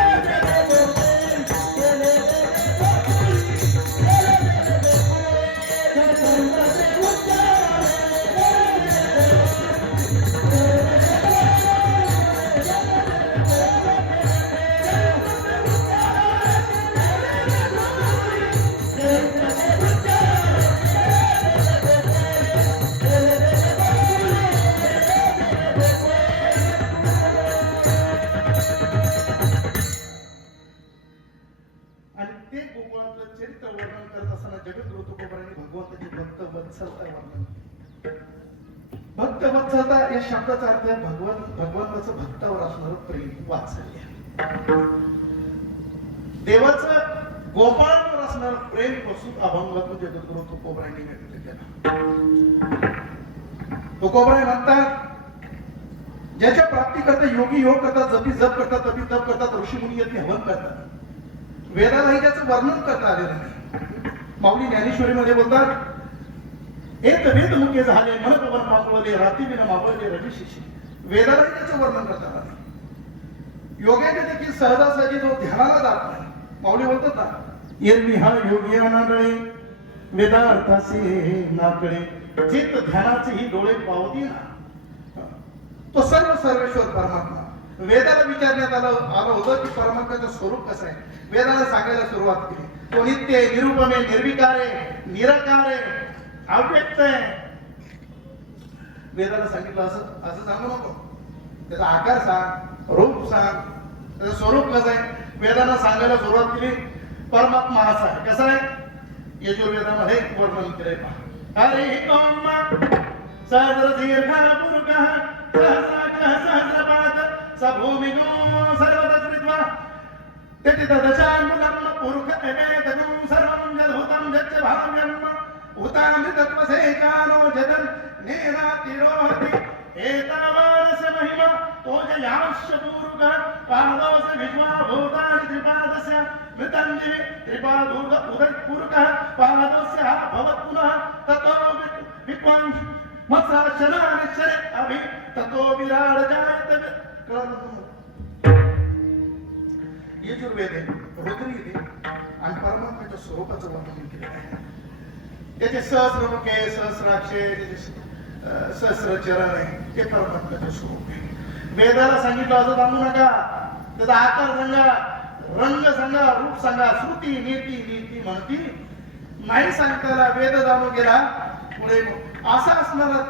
भक्त वत्सलता या शब्दाचा अर्थ आहे भगवंताचं भक्तावर असणारं प्रेम, वात्सल्य. देवाचं गोपाळांवर असणारं प्रेम पासून अभंगातून जगद्गुरु तुकोबरायांनी व्यक्त केला. तुकोबराय म्हणतात ज्याच्या प्राप्ती करता योगी योग करतात, जपी जप करतात, तपी तप करतात, ऋषीमुनी यज्ञ हवन करतात. वेदालाही त्याचं वर्णन करता आलेलं नाही. माऊली ज्ञानेश्वरीमध्ये बोलतात एक वेद मुख्य झाले मनपवन मागवले राती बिना मागवले रविशिशी. वेदालाही त्याचं वर्णन करता आलं नाही. योग्याने देखील सहजासहजी जो ध्यानाला जात नाही. माऊली बोलतात ना एरवी हा योगी नाडळे वेदार्थासे नाकडे चित्त ध्यानाचे ही डोळे पावती ना. तो सर्व सर्वेश्वर परमात्मा. वेदाला विचारण्यात आलं होतं की परमात्म्याचं स्वरूप कसं आहे. वेदाला सांगायला सुरुवात केली. तो नित्य आहे, निरुपम आहे, निर्विकार आहे, निराकार आहे, अव्यक्त आहे. वेदाला सांगितलं असं असं सांगू नको, त्याचा आकार सांग, रूप सांग, त्याचं स्वरूप कसं आहे. वेदाला सांगायला सुरुवात केली. परमात्मा असा आहे. कसा आहे यजुर्वेदामध्ये वर्णन केलंय पहा. हरि ओम सहस्र दीर्घ पुरुष सहस्राक्ष सहस्रपाद सभूमिगो सर्वतस्त्रित्वा त्यतितदशाङ्गुलं पुरुष एवेदगुं सर्वं जद्भूतं यच्च भाव्यं उतामृतत्वसेचानो जगन् नेनातिरोहति एतावानस्य महिमा तोजयाश्च पूरुकः पादोऽस्य विश्वाभूतानि त्रिपादस्य मृतञ्जीवि त्रिपादूर्ग उदयपूरुकः पादोऽस्य भवत्पुनः ततो विक्वं मत्साशनानिश्चरे अभि ततो विराड जायते. यजुर्वेद आहे, रुद्री आहे आणि परमात्म्याच्या स्वरूपाचं वर्णन केलेलं आहे. त्याचे सहस्रमुख आहे, सहस्राक्षे, सहस्र चरण आहे, ते परमात्म्याचे स्वरूप आहे. वेदाला सांगितलं असं सांगू नका, त्याचा आकार सांगा, रंग सांगा, रूप सांगा, श्रुती नीती नीती म्हणती नाही सांगताना वेद जाणून गेला. पुढे असा असणारा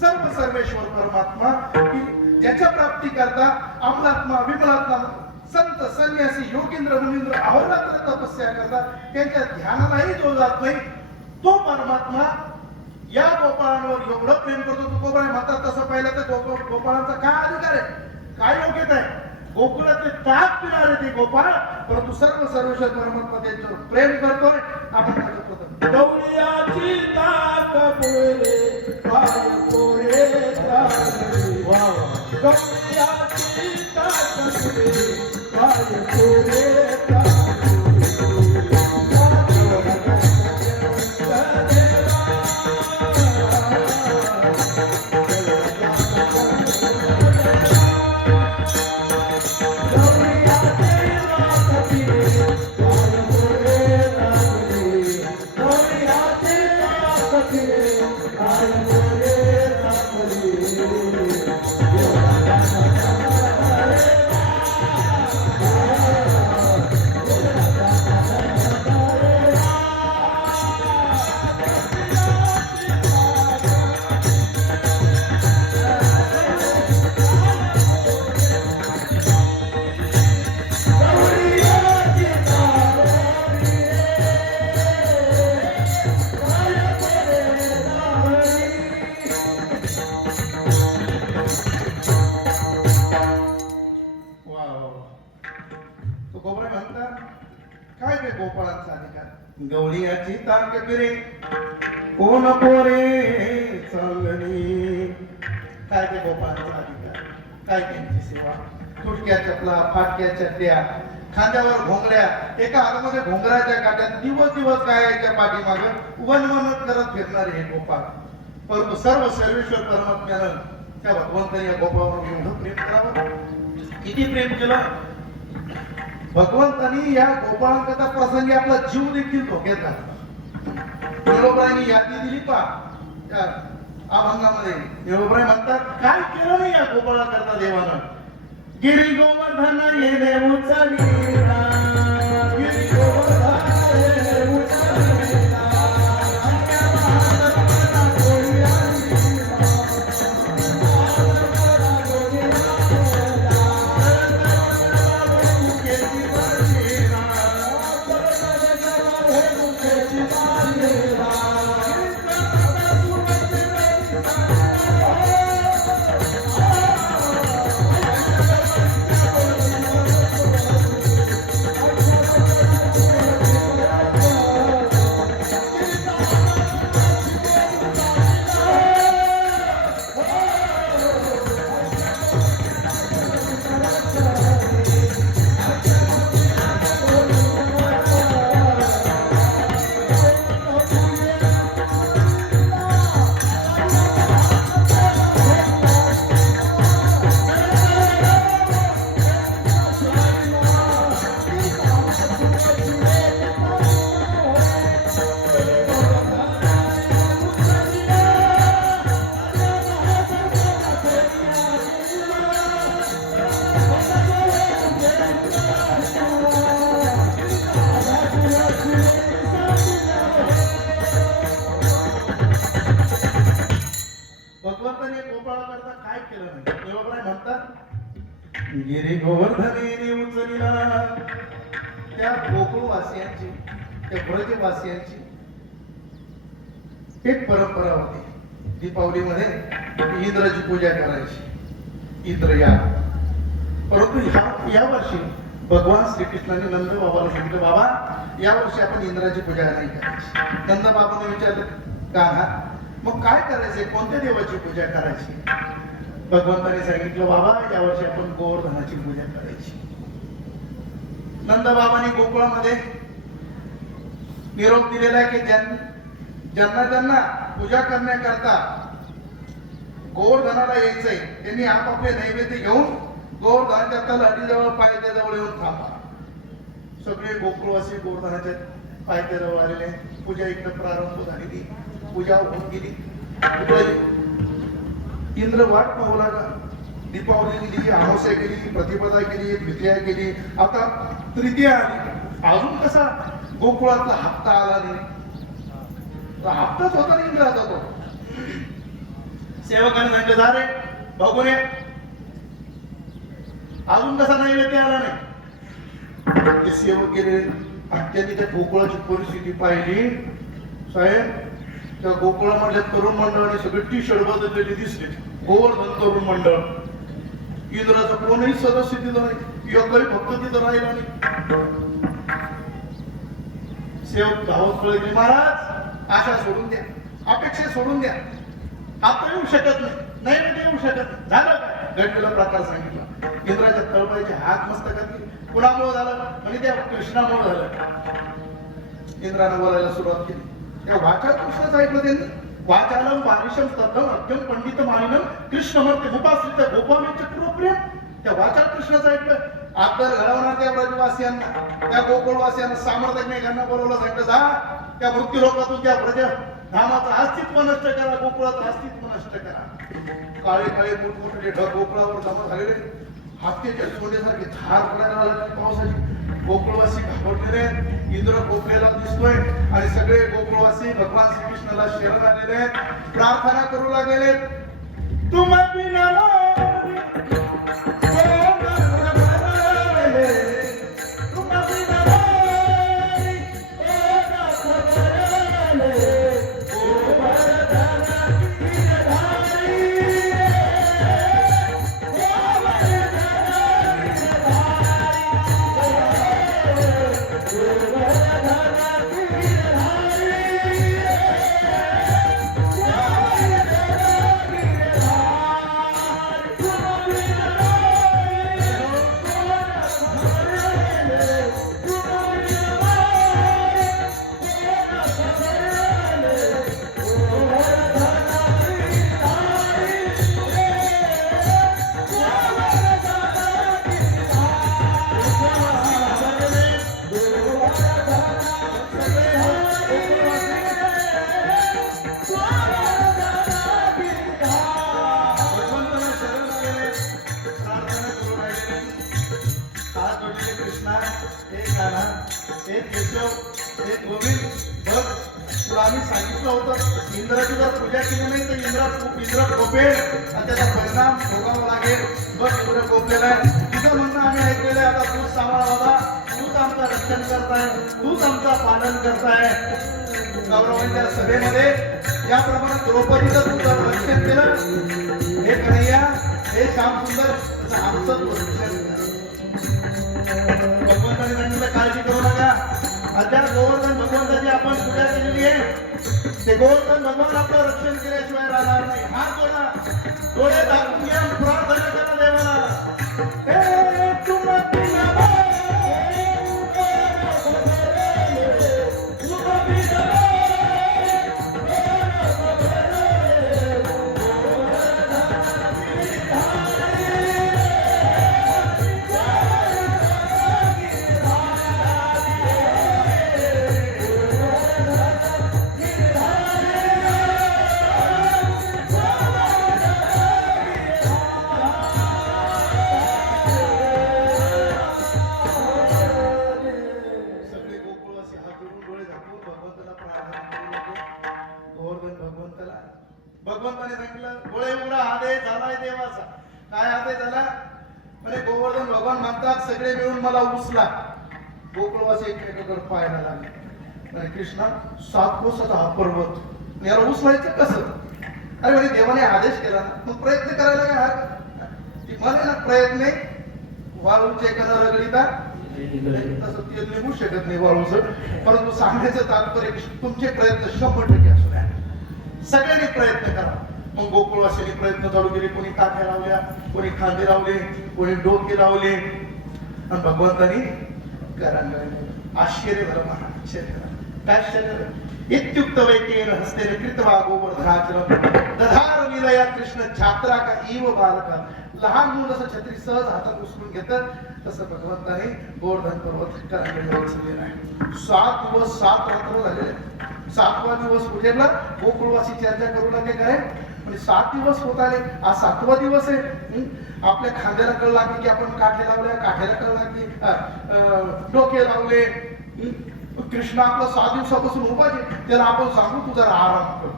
सर्व सर्वेश्वर परमात्मा की ज्याच्या प्राप्ती करता अमलात्मा विमलात्मा संत संन्यासी योगींद्र मुनींद्र अहोरात्र तपस्या करतात, त्यांच्या ध्यानालाही जो जात नाही तो परमात्मा या गोपाळांवर एवढं प्रेम करतो. तो गोपाळ म्हणतात तसं पाहिलं तर गोपाळांचा काय अधिकार आहे, काय योग्यता आहे. गोकुळातले ताक पिणारे ते गोपाळ, परंतु सर्व सर्वेश्वर परमात्मा त्यांच्यावर प्रेम करतोय. आपण त्याचं प्रथम गवळीयाची ताक पुरे पाय पुरे तारे वा गवळीयाची ताक पुरे पाय पुरे तारे गोपाळांचा अधिकार. गवळीयाची ताक पिरे कोण पोरे चांगली. काय ते गोपाळांचा अधिकार, काय त्यांची सेवा. तुटक्या चपला, फाटक्या चड्ड्या, खांद्यावर घोंगड्या, एका हातामध्ये घोंगराच्या काट्यात दिवस दिवस गायच्या पाठीमागं वनवनत करत फिरणारे हे गोपाळ. परंतु सर्व सर्वेश्वर परमात्म्यानं त्या भगवंताने या गोपाळावर एवढं प्रेम करावं. किती प्रेम केलं भगवंतानी या गोपाळांकथा प्रसंगी आपला जीव देखील धोक्यात घातला. निळोबरायांनी यादी दिली पा त्या अभंगामध्ये. निळोबराय म्हणतात काय केलं नाही या गोपाळांकरता देवानं. गिरी गोवर्धन येणे उचलीला, गिरी गोवर्धन येणे उचलीला, गोवर्धनेने उचलिला. त्या गोकुळवासियांची, त्या ब्रजवासियांची एक परंपरा होती. दीपावलीमध्ये इंद्राची पूजा करायची, इंद्रया. परंतु या वर्षी भगवान श्रीकृष्णाने नंद बाबाला सांगितलं, बाबा या वर्षी आपण इंद्राची पूजा नाही करायची. नंद बाबाने विचारलं, का? मग काय करायचंय, कोणत्या देवाची पूजा करायची? भगवंताने सांगितलं, बाबा या वर्षी आपण गोवर्धनाची पूजा करायची. नंद बाबांनी गोकुळामध्ये निरोप दिलेला आहे की ज्यांना ज्यांना पूजा करण्याकरता गोवर्धनाला यायचंय त्यांनी आपापले नैवेद्य घेऊन गोवर्धनाच्या तलाठीजवळ पायथ्याजवळ येऊन थांबा. सगळे गोकुळवासी गोवर्धनाच्या पायथ्याजवळ आलेले. पूजा इकडे प्रारंभ झालेली, पूजा होऊन गेली. इंद्र वाट पाहू लागला. दीपावली गेली, अमावस्या गेली, प्रतिपदा गेली, द्वितीया गेली, आता तृतीया आली. अजून कसा गोकुळातला हप्ता आला नाही. हप्ताच होता ना इंद्राचा तो. सेवकाने सांगितलं, जा रे बघून ये, अजून कसा नैवेद्य आला नाही. ते सेवक गेले आणि त्यांनी त्या गोकुळाची परिस्थिती पाहिली. साहेब, त्या गोकुळामधल्या तरुण मंडळाने सगळे टी शर्ट बदललेले दिसले. गोवर्धन तरुण मंडळ. इंद्राचा कोणीही सदस्य तिथं नाही, एकही भक्त तिथं राहिला नाही. सेवक धावत पळले, महाराज आशा सोडून द्या, अपेक्षा सोडून द्या, आता येऊ शकत नाही, नैवेद्य येऊ शकत नाही. झालं काय? घडलेला प्रकार सांगितला. इंद्राच्या तळपायचे हात मस्तकात कुणामुळे झालं? म्हणजे त्या कृष्णामुळे झालं. इंद्रानं बोलायला सुरुवात केली. त्या वाचा कृष्णाचं ऐकलं त्यांनी. वाचालम बारिशम स्तब्धम अत्यम पंडित मानिनम कृष्णमूर्ती उपाश्रित गोपामेचे प्रिय. त्या वाचा कृष्णाचं ऐकलं. आपल्याला घडवणार त्या ब्रजवासियांना, त्या गोकुळवासियांना, सामर्थ्यज्ञांना बोलवलं, सांगितलं, जा त्या मृत्यू लोकातून त्या ब्रज धामाचं अस्तित्व नष्ट करा, गोकुळाचं अस्तित्व नष्ट करा. काळे काळे मोठमोठे ढग गोकुळावर जमा झालेले, हत्तीच्या सोन्यासारखे धार पडायला लागले पावसाची. गोकुळवासी घाबरलेले. इंद्र गोकुळेला दिसतोय आणि सगळे गोकुळवासी भगवान श्रीकृष्णाला शरण आलेले आहेत, प्रार्थना करू लागलेले. तुम बिना आम्ही सांगितलं होतं, इंद्राची जर पूजा केली नाही तर इंद्र कोपेल आणि त्याचा परिणाम भोगावा लागेल. बघ इंद्र कोपलेला आहे. तुझं म्हणणं आम्ही ऐकलेलं आहे. आता तूच सांभाळ बाबा, तूच आमचं रक्षण करताय, तूच आमचं पालन करताय. कौरवांच्या सभेमध्ये याप्रमाणे द्रौपदीचं तुझं रक्षण केलं. हे कन्हैया, हे श्याम सुंदर, आमचं रक्षण भगवंताने सांगितलं, काळजी करू नका. अद्याप गोवर्धन भगवंताची आपण पूजा केलेली आहे. ते गोवर्धन भगवान आपलं रक्षण केल्याशिवाय राहणार नाही. हात जोडा, डोळे दाखवून घ्या, प्रार्थना करा देवाला. हे तुम बिना म्हणतात सगळे मिळून मला उचला. गोकुळवासी एकमेकांकडे पाहायला लागले आणि कृष्णा 7 कोसाचा हा पर्वत याला उचलायचं कसं? अरे म्हणजे देवाने आदेश केला ना, मग प्रयत्न करायला काय हरकत? ती म्हणे ना प्रयत्न वाळूचे कणा रगडीता तसं ते निघू शकत नाही वाळूचं. परंतु सांगण्याचं तात्पर्य तुमचे प्रयत्न 100% असू द्या, सगळ्यांनी प्रयत्न करा. मग गोकुळवासियांनी प्रयत्न चालू केले. कोणी काठ्या लावल्या, कोणी खांदे लावले, कोणी डोके लावले आणि भगवंतानी करांगळे. आश्चर्य झालं, महाआश्चर्य झालं. काय आश्चर्य? इत्युक्त वैकेन हस्तेन कृत्वा गोवर्धनाचलं दधार लीलया कृष्ण छात्रा का इव बालका. लहान मुलं जसं छत्री सहज हातात उचलून घेतं तसं भगवंताने गोवर्धन पर्वत करांगळे उचललेला आहे. 7 दिवस 7 रात्र झालेले. 7वा दिवस उजेडला. गोकुळवासी चर्चा करू लागले काय म्हणजे 7 दिवस होत आले, आज 7वा दिवस आहे. आपल्या खांद्याला कळ लागली की आपण काठे लावल्या, काठ्याला कळ लागली डोके लावले. कृष्ण आपला 7 दिवसापासून उभा आहे, त्याला आपण सांगू तू जरा आराम कर.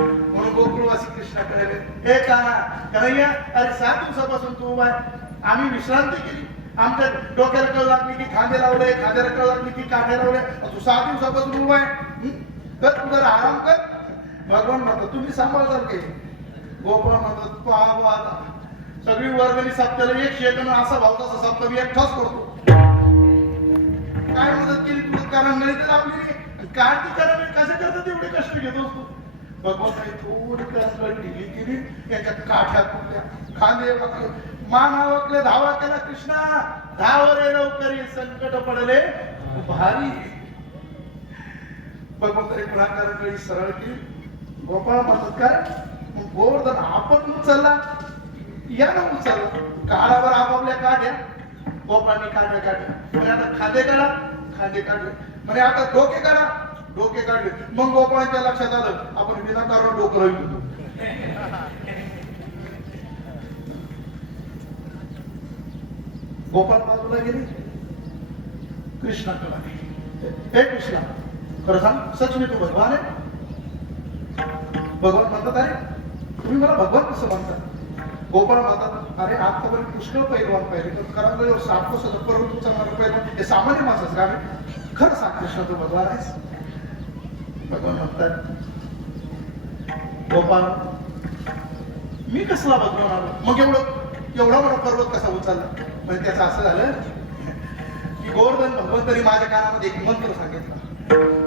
म्हणून गोकुळवासी कृष्णाकडे आले. हे कन्हैया, अरे 7 दिवसापासून तू उभा आहे, आम्ही विश्रांती केली, आमच्या डोक्याला कळ लागली की खांदे लावले, खांद्याला कळ लागली की काठे लावले, तू 7 दिवसापासून उभा आहे, तर तू जरा आराम कर. भगवान म्हणतात तुम्ही सांभाळताल काही? गोपाळ म्हणतात पाहा आता सगळी वर्गणी सप्त्याला 101 असा भाव तसा सप्ताह मी एक ठस करतो. काय मदत केली तुझं? करांगळी तर लावली रे, काय ती करांगळी कसं करतात एवढे कष्ट घेतोस तू? भगवंताने थोडी करांगळी ढिली केली, याच्या काठ्या तुटल्या, खांदे वाकले, मान वाकले, धावा केला. कृष्णा धाव रे लवकरी, संकट पडले भारी. भगवंताने पुन्हा करांगळी सरळ केली. गोपाळ म्हणतात काय गोवर्धन आपण उचलला, या ना उचलला. काळावर आपापल्या काढ्या, गोपाळांनी काढ्या काढल्या. म्हणे आता खांदे काढा, खांदे काढले. म्हणे आता डोके काढा, डोके काढले. मग गोपाळांच्या लक्षात आलं आपण विनाकारण डोकं राहिलो. गोपाळ बाजूला गेले, कृष्णाकडे आले. हे कृष्णा, खरं सांग सच मी तू भगवान आहे? भगवान म्हणतात अरे तुम्ही मला भगवान कसं म्हणतात? गोपाळ म्हणतात अरे आतापर्यंत पुष्कळ पैलवान पाहिले, पण खरं 7 कोसाचा पर्वत उचलणारा पैलवान हे सामान्य माणसाच का? खरं सांग कृष्ण तू भगवान आहेस? भगवान म्हणतात गोपाळ मी कसला भगवान आलो? मग एवढा मोठा पर्वत कसा उचलला? म्हणजे त्याचं असं झालं की गोवर्धन भगवंतानी माझ्या कानामध्ये एक मंत्र सांगितला.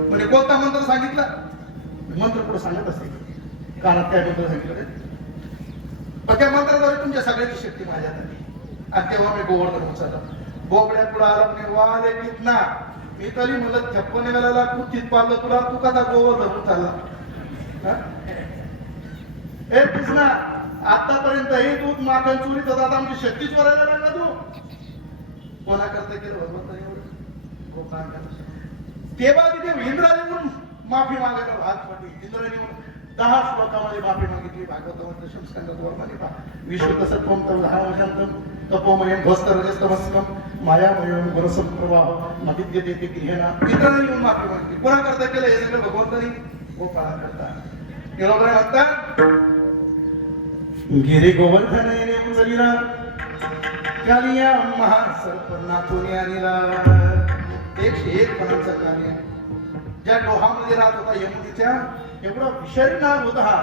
म्हणजे कोणता मंत्र सांगितला? मंत्र पुढे सांगत असते कानात काय मंत्र सांगितलं, पण त्या मंत्राद्वारे तुमच्या सगळ्याची शक्ती माझ्यात आली. आणि तेव्हा मी गोवर्धन उचलला. बोबड्या पुढे आला म्हणे वाले कितना, मी तरी म्हणलं 56 वेळेला कुठीत पाडलं तुला, तू कसा गोवर्धन उचलला? हे कृष्णा आतापर्यंत हे दूध माखन चोरी तर आता आमची शक्तीच वरायला लागला तू. कोणा करता केलं भगवंताने एवढं? गोपाळ तेव्हा तिथे इंद्राने म्हणून माफी मागायला भाग पडली. इंद्राने म्हणून 10 श्लोकामध्ये माफी मागितली. भागवतामध्ये दशमस्कंदात वर्णन पहा. विश्व सत्वम तव धावशांतम तपोमयम ध्वस्तरजस्तमस्कम मायामयम गुणसंप्रवाह मदिद्यते ते गृहेना. इंद्राने येऊन माफी मागितली. कोणा करता केलं हे सगळं? भगवंतानी गोपाळा करता. केलं काय म्हणतात गिरी गोवर्धन येणे उचलिला कालिया महासर्प नाथोनी आणिला. 101 फणांचं कार्य ज्या डोहामध्ये राहत होता यमुनीच्या, एवढा विषारी नाग होता हा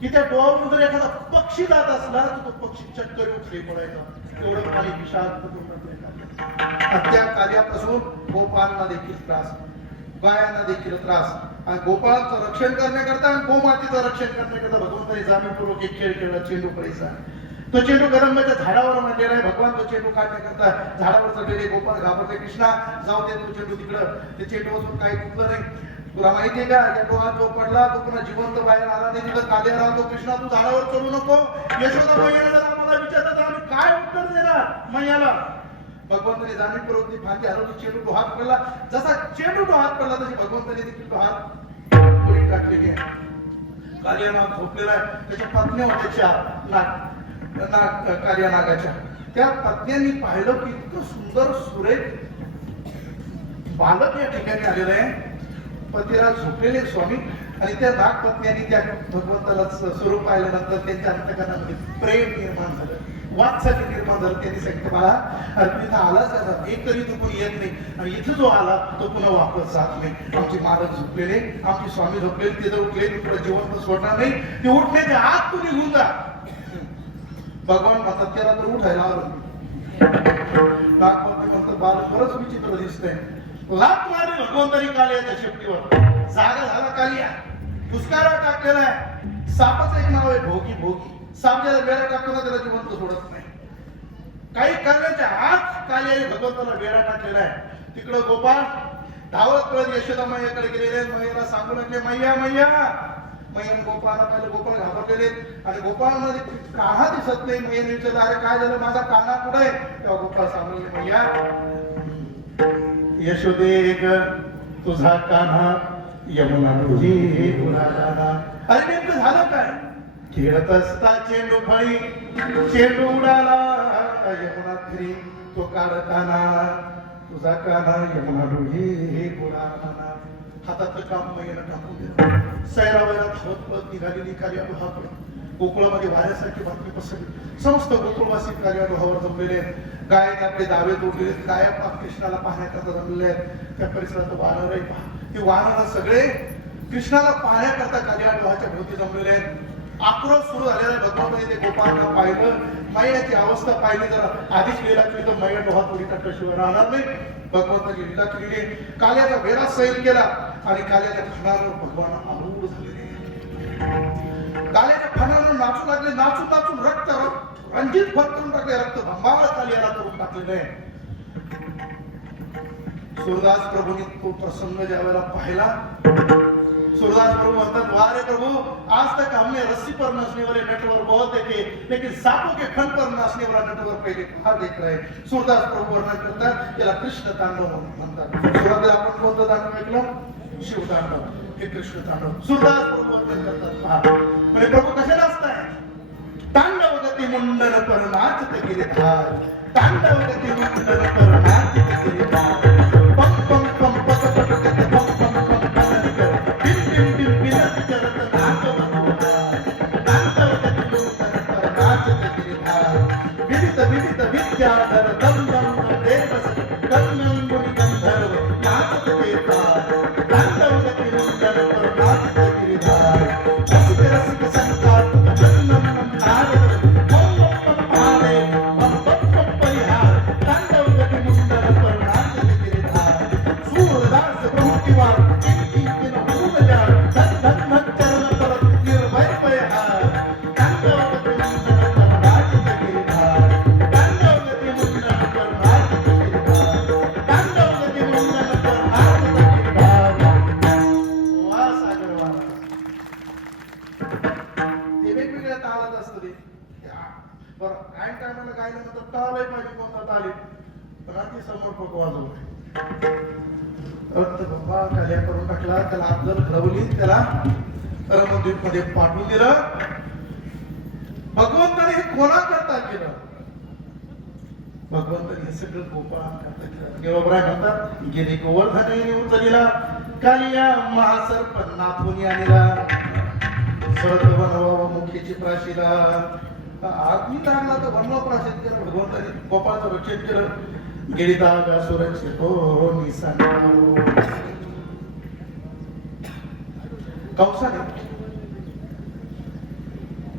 की त्या डोहावरून जर एखादा पक्षी जात असला तर तो पक्षी चक्कर येऊन खाली पडायचा. एवढं पाणी विषाक्त. त्या कार्यापासून गोपाळांना देखील त्रास, गायांना देखील त्रास. आणि गोपाळांचं रक्षण करण्याकरता आणि गोमातेचं रक्षण करण्याकरता भगवंताने जाणीवपूर्वक एक खेळ खेळला, चेंडू पडायचा. तो चेंडू गरंबाच्या झाडावर मांडलेला आहे. भगवान तो चेंडू काढण्याकरता झाडावर चढलेले. गोपाळ घाबरले, कृष्णा जाऊ दे तो चेंडू तिकडं. ते चेंडू असून काही चुकलं नाही. तुला माहितीये का या डोहात जो पडला तो पुन्हा जिवंत बाहेर आला नाही. तिथं काद्या राहतो. कृष्णा तू झाडावर चढू नको. यशोदा मैयाला जर आम्हाला विचारतात तर आम्ही काय उत्तर देणार मैयाला? भगवंताने जाणीवपूर्वक ती फांदी हरवली. चेंडू डोहात पडला. जसा चेंडू डोहात पडला तशी भगवंताने देखील डोहात उडी टाकलेली आहे. कालिया नाग झोपलेला आहे. त्याच्या पत्न्या होत्या कालिया नागाच्या. त्या पत्न्यांनी पाहिलं की इतकं सुंदर सुरेख बालक या ठिकाणी आलेलं आहे. पतिराज झोपलेले स्वामी आणि त्या नाग पत्न्यांनी त्या भगवंताला स्वरूप पाहिल्यानंतर त्यांच्या अंतकरणामध्ये प्रेम निर्माण झालं. वादसाठी निर्माण झालं. त्यांनी सांगितलं मला अरे तू इथं आलाच कसा, एक तरी तू कोणी येत नाही आणि इथं जो आला तो पुन्हा वापस जात नाही. आमचे महाराज झोपलेले, आमचे स्वामी झोपलेले, ते जर उठले तुला जीवन सोडणार नाही, ते उठण्याच्या आत तू निघून जा. भगवान म्हणतात त्याला तर उठायला आलो. नागपंथी म्हणतात बाल बरंच विचित्र दिसतंय. लात मारली भगवंतानी कालियाच्या शेपटीवर, जागा झाला कालिया, दुष्काळावर टाकलेला आहे. सापाचं एक नाव आहे भोगी. भोगी साप ज्याला वेळा टाकतो ना त्याला जिवंत सोडत नाही. काही करण्याच्या आत कालियाने भगवंताला वेळा टाकलेला आहे. तिकडं गोपाळ धावत पळत यशोदा मैयाकडे गेलेले, मैयाला सांगू लागले मैया मैया. मैयाने गोपाळला पाहिलं, गोपाळ घाबरलेले आणि गोपाळमध्ये कान्हा दिसत नाही. मैयाने विचारलं अरे काय झालं, माझा कान्हा कुठे आहे? तेव्हा गोपाळ सांगू लागले मैया यशोदे ग तुझा कान्हा यमुना तुझी उडाला. अरे नेमकं झालं काय? खेळत असता चेंडू फळी, चेंडू उडाला यमुना फिरी, तो काढताना तुझा कान्हा यमुना तुझी उडाला. हाताचं काम मैयानं टाकून दिलं. सैरा वैरा धावत पळत निघालेली कालियाडोहाकडे. गोकुळामध्ये वाऱ्यासारखी बातमी पसरली. समस्त गोकुळवासी कालियाडोहावर जमलेले आहेत. गायने आपले दावे तोडलेले, गाया कृष्णाला पाहण्याकरता जमलेले आहेत. त्या परिसरात वानर आहे पहा, ते वानर सगळे कृष्णाला पाहण्याकरता कालियाडोहाच्या भोवती जमलेले आहेत. आक्रोश सुरू झालेला आहे. भगवंताने ते गोपाळांना पाहिलं, मैयाची अवस्था पाहिली. जरा आधीच लीला केली तर मैया डोहा तोडी टाकल्याशिवाय राहणार नाही. भगवंताची लीला केली, काल्याचा वेळा सैल केला आणि काल्याच्या खणावर भगवान आरूढ झालेले. काल्याच्या खणावर नाचू लागले, नाचून नाचून रक्त रंजित भर करून टाकले, रक्त भंबाळ कालियाला करून टाकलेले आहे. सूरदास प्रभूंनी तो प्रसंग ज्या वेळेला पाहिला, सूरदास प्रभु म्हणतात वाह रे प्रभु, आज तक हमने रस्सी पर नाचने वाले नटवर बहुत देखे, लेकिन सांपों के फन पर नाचने वाला नटवर पहिले बाहर देख रहे. सूरदास प्रभु वर्णन करतात, त्याला कृष्ण तांडव म्हणतात. सुरुवातीला आपण कोणतं तांडव ऐकलं? शिव तांडव. हे कृष्ण तांडव सूरदास प्रभु वर्णन करतात. पहा म्हणजे प्रभू कसे नाचताय. तांडव गती मुंडन पर नाचत गिरिधार, तांडव गती मुंडन पर नाचत गिरिधार. पम पम पम पट पट पट पम पम पम पम कर टिम टिम टिम बिनत करत नाचत बघुधार, तांडव गती मुंडन पर नाचत गिरिधार. विविध विविध विद्याधर दम दम देवस कन्नम गुणी गंधर्व नाचत देतात, तांडव गती मुंडन पर नाचत गिरिधार. रसिक रसिक संकात जन्नम नारद मम मम पारे मम मम परिहार, तांडव गती मुंडन पर नाचत गिरिधार. सूरदास प्रभु की वार किंकिं किन हुन जार, धन धन धन चरण परत निर्भय पयहार, तांडव गती मुंडन पर नाचत गिरिधार, तांडव गती मुंडन पर नाचत गिरिधार, तांडव गती मुंडन पर नाचत गिरिधार. वा सागर वाला ते वेगवेगळ्या तालात असतं ते. बरं ऐन टायमाला गायला नंतर तालही पाहिजे कोणता ताल आहे. पण अति समर्पक वाजवले. रक्त भंबा कालिया करून टाकला, त्याला अफजल घडवली, त्याला रमणद्वीपमध्ये पाठवून दिलं. भगवंताने हे कोणाकरता केलं? भगवंताने हे सगळं गोपाळांकरता केलं. देवब्राय म्हणतात गिरी गोवर्धने उचलिला, कालिया महासर्प नाथुनी आणिला, सरत बनवा मुखीची प्राशिला. आग्नी लागला तर बनवा प्राशित केलं भगवंताने, गोपाळाचं रक्षण केलं. गिरिदागा सुरक्षित हो निसंतानो. कंसाने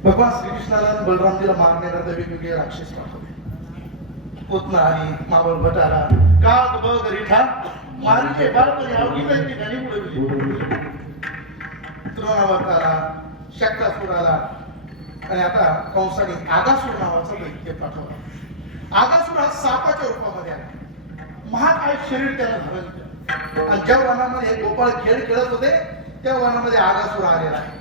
भगवान श्रीकृष्णाला आणि बलरामजीला मारण्याकरता वेगवेगळे राक्षस पाठवले. पुतना आली, मावळ भटाला, काग बग रिठा मारीचे बाळपणी अवघी जायची गाणी उडवली. तृणावर्ताला, शक्तासूर आला आणि आता कंसाने आगासूर नावाचा दैत्य पाठवला. आगासूर हा सापाच्या रूपामध्ये आला. महाकाय शरीर त्याला धारण केलं आणि ज्या वनामध्ये हे गोपाळ खेळ खेळत होते त्या वनामध्ये आगासूर आलेला आहे.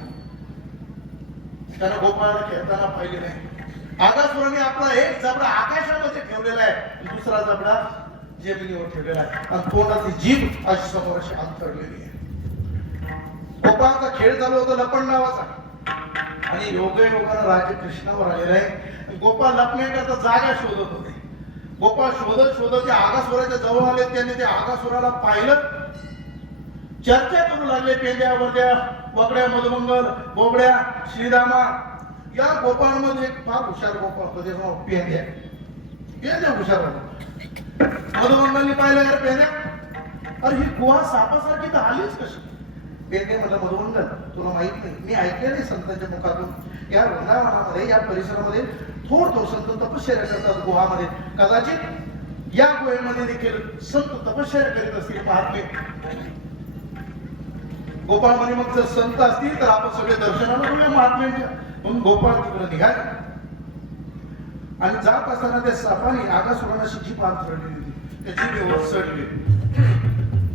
त्यानं गोपाळाला खेळताना पाहिले नाही. आगासुराने आपला एक जबडा आकाशामध्ये ठेवलेला आहे, दुसरा जबडा जमिनीवर ठेवलेला आहे आणि तोंडाची जीभ अशी समोर अशी अंतरलेली आहे. गोपाळाचा खेळ चालू होता लपण नावाचा आणि योगायोगानं राज्य कृष्णावर आलेलं आहे. गोपाळ लपण्याकरता जागा शोधत होते. गोपाळ शोधत शोधत त्या आगासुराच्या जवळ आले. त्यांनी त्या आगासुराला पाहिलं, चर्चा करू लागले. पेंद्या वरद्या वगड्या मधुमंगल बोबड्या श्रीरामा या गोपाळमध्ये एक फार हुशार गोपाळ होता, त्याचं नाव पेंद्या. पेंद्या हुशार होता. मधुमंगलनी पाहिलं यार पेंद्या, अरे ही गुहा सापासारखी तर आलीच कशी? पेंद्या म्हटलं मधुमंगल तुला माहित नाही, मी ऐकलेलं संतांच्या मुखातून या वृंदावनामध्ये या परिसरामध्ये थोर संत तपश्चर्या करतात गुहामध्ये. कदाचित या गुहेमध्ये देखील संत तपश्चर्या करीत असतील महात्मे. गोपाळ म्हणे मग जर संत असतील तर आपण सगळे दर्शनाला जाऊया महात्म्यांच्या. म्हणून गोपाळ तिकडे निघाले आणि जात असताना त्या सापाने आकासुराला जी पान चढलेली होती त्या जिभेवर चढली.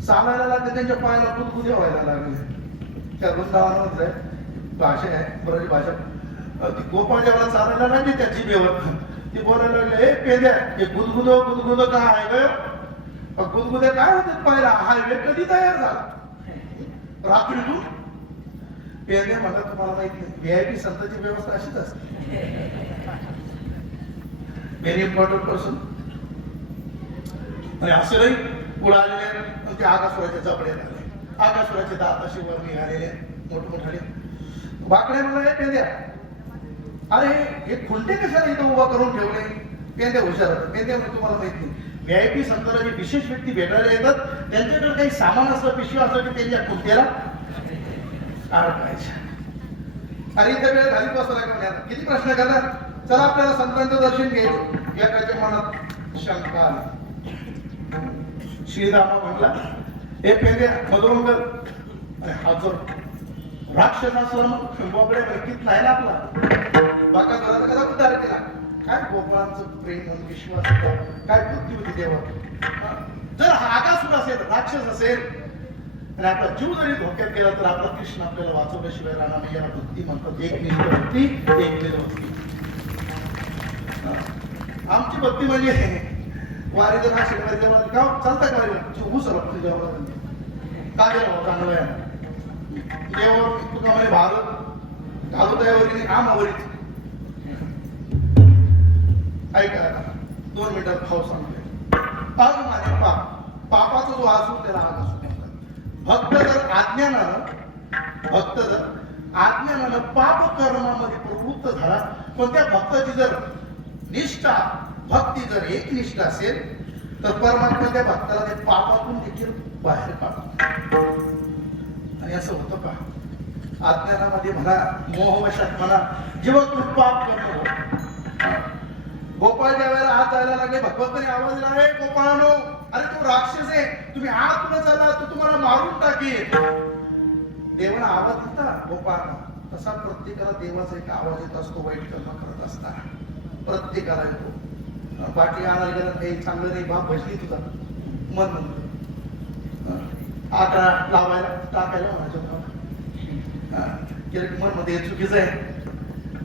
चालायला लागले, त्यांच्या पायाला गुदगुद्या व्हायला लागले. त्या वृंदावनामध्ये भाषा आहे ब्रज भाषा. ती गोपाळ जेव्हा चालायला लागली त्या जिभेवर ती बोलायला लागले, हे पेंद्या हे गुदगुद काय आहे ग? गुदगुद्या काय होते पाहिला? हायवे कधी तयार झाला? रात्रीतून? पेंद्या म्हणला तुम्हाला माहित नाही, व्हीआयपी संतांची व्यवस्था अशीच असते. Very important person. आणि असे नाही पुढे आलेले ते आकासुराच्या जबड्यात आले. आकासुराचे दात असे वर निघालेले मोठमोठाले. बाकडे म्हणला, हे पेंद्या अरे हे खुंटे कशाला इथं उभा करून ठेवले? पेंद्या हुशार होता. पेंद्या म्हणजे तुम्हाला माहित नाही, व्हीआयपी संतांना जे विशेष व्यक्ती भेटायला येतात त्यांच्याकडे काही सामान असलं, पिशवी असलं की त्यांच्या खुंट्याला अडकायच्या. अरे इथे वेळ घालीत बसला का? किती प्रश्न करणार? चला आपल्याला संतांचं दर्शन घ्यायचं. एकाच्या मनात शंका आली. श्रीरामा म्हटला, हे पेंद्या मधुमंगल हा जो राक्षस असला मग बोबड्या व्यक्तीत नाही ना आपला बाका घराचा कसा उद्धार केला? काय गोपाळांचं प्रेम आणि विश्वास होता, काय बुद्धी होती तेव्हा. जर हा आकासुर असेल, राक्षस असेल आणि आपला जीव जरी धोक्यात गेला तर आपला कृष्ण आपल्याला वाचवल्याशिवाय राहणार नाही. याला भक्ती म्हणतात. एक निष्ठ भक्ती, एक निर भक्ती. आमची भक्ती म्हणजे वारी जर नाशिक तेव्हा का चालता का वारीला ऊस भक्ती जेव्हा का गेला होता चांगला देवावर तुका म्हणे भारत घालू दयावरी आमावरीच. ऐका 2 मिनिटात भाव सांगते. अग माझे पापाचा जो आसूर त्याला आग असू म्हणतात. भक्त जर आज्ञानानं पाप कर्मामध्ये प्रवृत्त झाला, पण त्या भक्ताची जर निष्ठा भक्ती जर एक निष्ठा असेल तर परमात्मा त्या भक्ताला ते पापातून देखील बाहेर काढतो. आणि असं होतं का? अज्ञानामध्ये म्हणा, मोहवशात म्हणा, जेव्हा तू पाप करतो. गोपाळ ज्या वेळेला आत जायला लागले, भगवंताने आवाज दिला, आहे गोपाळानो, अरे तो राक्षस आहे, तुम्ही आत न चाला, तो तुम्हाला मारून टाकेल. देवाला आवाज दिला गोपाळांना. तसा प्रत्येकाला देवाचा एक आवाज येत असतो वाईट कर्म करत असताना. प्रत्येकाला येतो. बाकी आणायला गेला काही चांगलं नाही, बाप भजली तुझा मन म्हणतो. आकडा लावायला टाकायला म्हणायचं केलं की मन मध्ये हे चुकीचं आहे.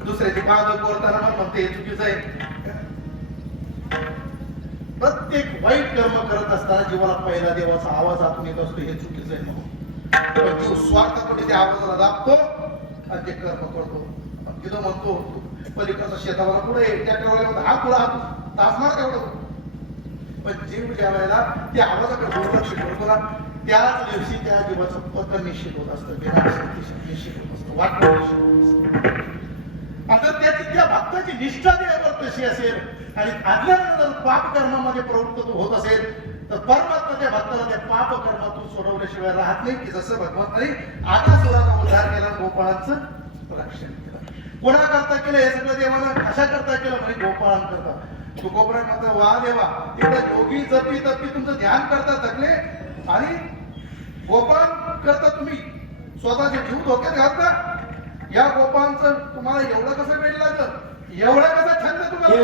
दुसऱ्याची बाग कोरताना मन म्हणते हे चुकीचं आहे. प्रत्येक वाईट कर्म करत असताना जीवाला पहिला देवाचा आवाज आतून येत असतो, हे चुकीचं आहे म्हणून. पण जीव स्वार्थापोटी त्या आवाजाला दाबतो आणि ते कर्म करतो. तिथं म्हणतो पलीकडचा शेतावाला पुढे ट्रॅक्टरवाला हा पुढे तासणार तेवढं. पण जीव ज्या वेळेला त्या आवाजाकडे दुर्लक्ष करतो ना, त्याच दिवशी त्या जीवाचं पतन निश्चित होत असतं, निश्चित होत असतं, वाटणं निश्चित होत असतं. आता त्या भक्ताची निष्ठा देवावर तशी असेल आणि अज्ञानानं जर पाप कर्मामध्ये प्रवृत्त होत असेल तर परमात्मा त्या भक्ताला त्या पाप कर्मातून सोडवल्याशिवाय राहत नाही. की जसं भगवंताने आकासुराचा उद्धार केला, गोपाळांचं रक्षण केलं. कोणा करता केलं हे सगळं देवानं? कशा करता केलं? म्हणजे गोपाळां करता. तो गोपाळ म्हणता, वा देवा, तिकडे योगी जपी तपी तुमचं ध्यान करता थकले आणि गोपाळ करता तुम्ही स्वतःचे जीव धोक्यात घालता. या गोपाळांचं तुम्हाला एवढं कसं वेळ लागलं? एवढा कसा छंद तुम्हाला?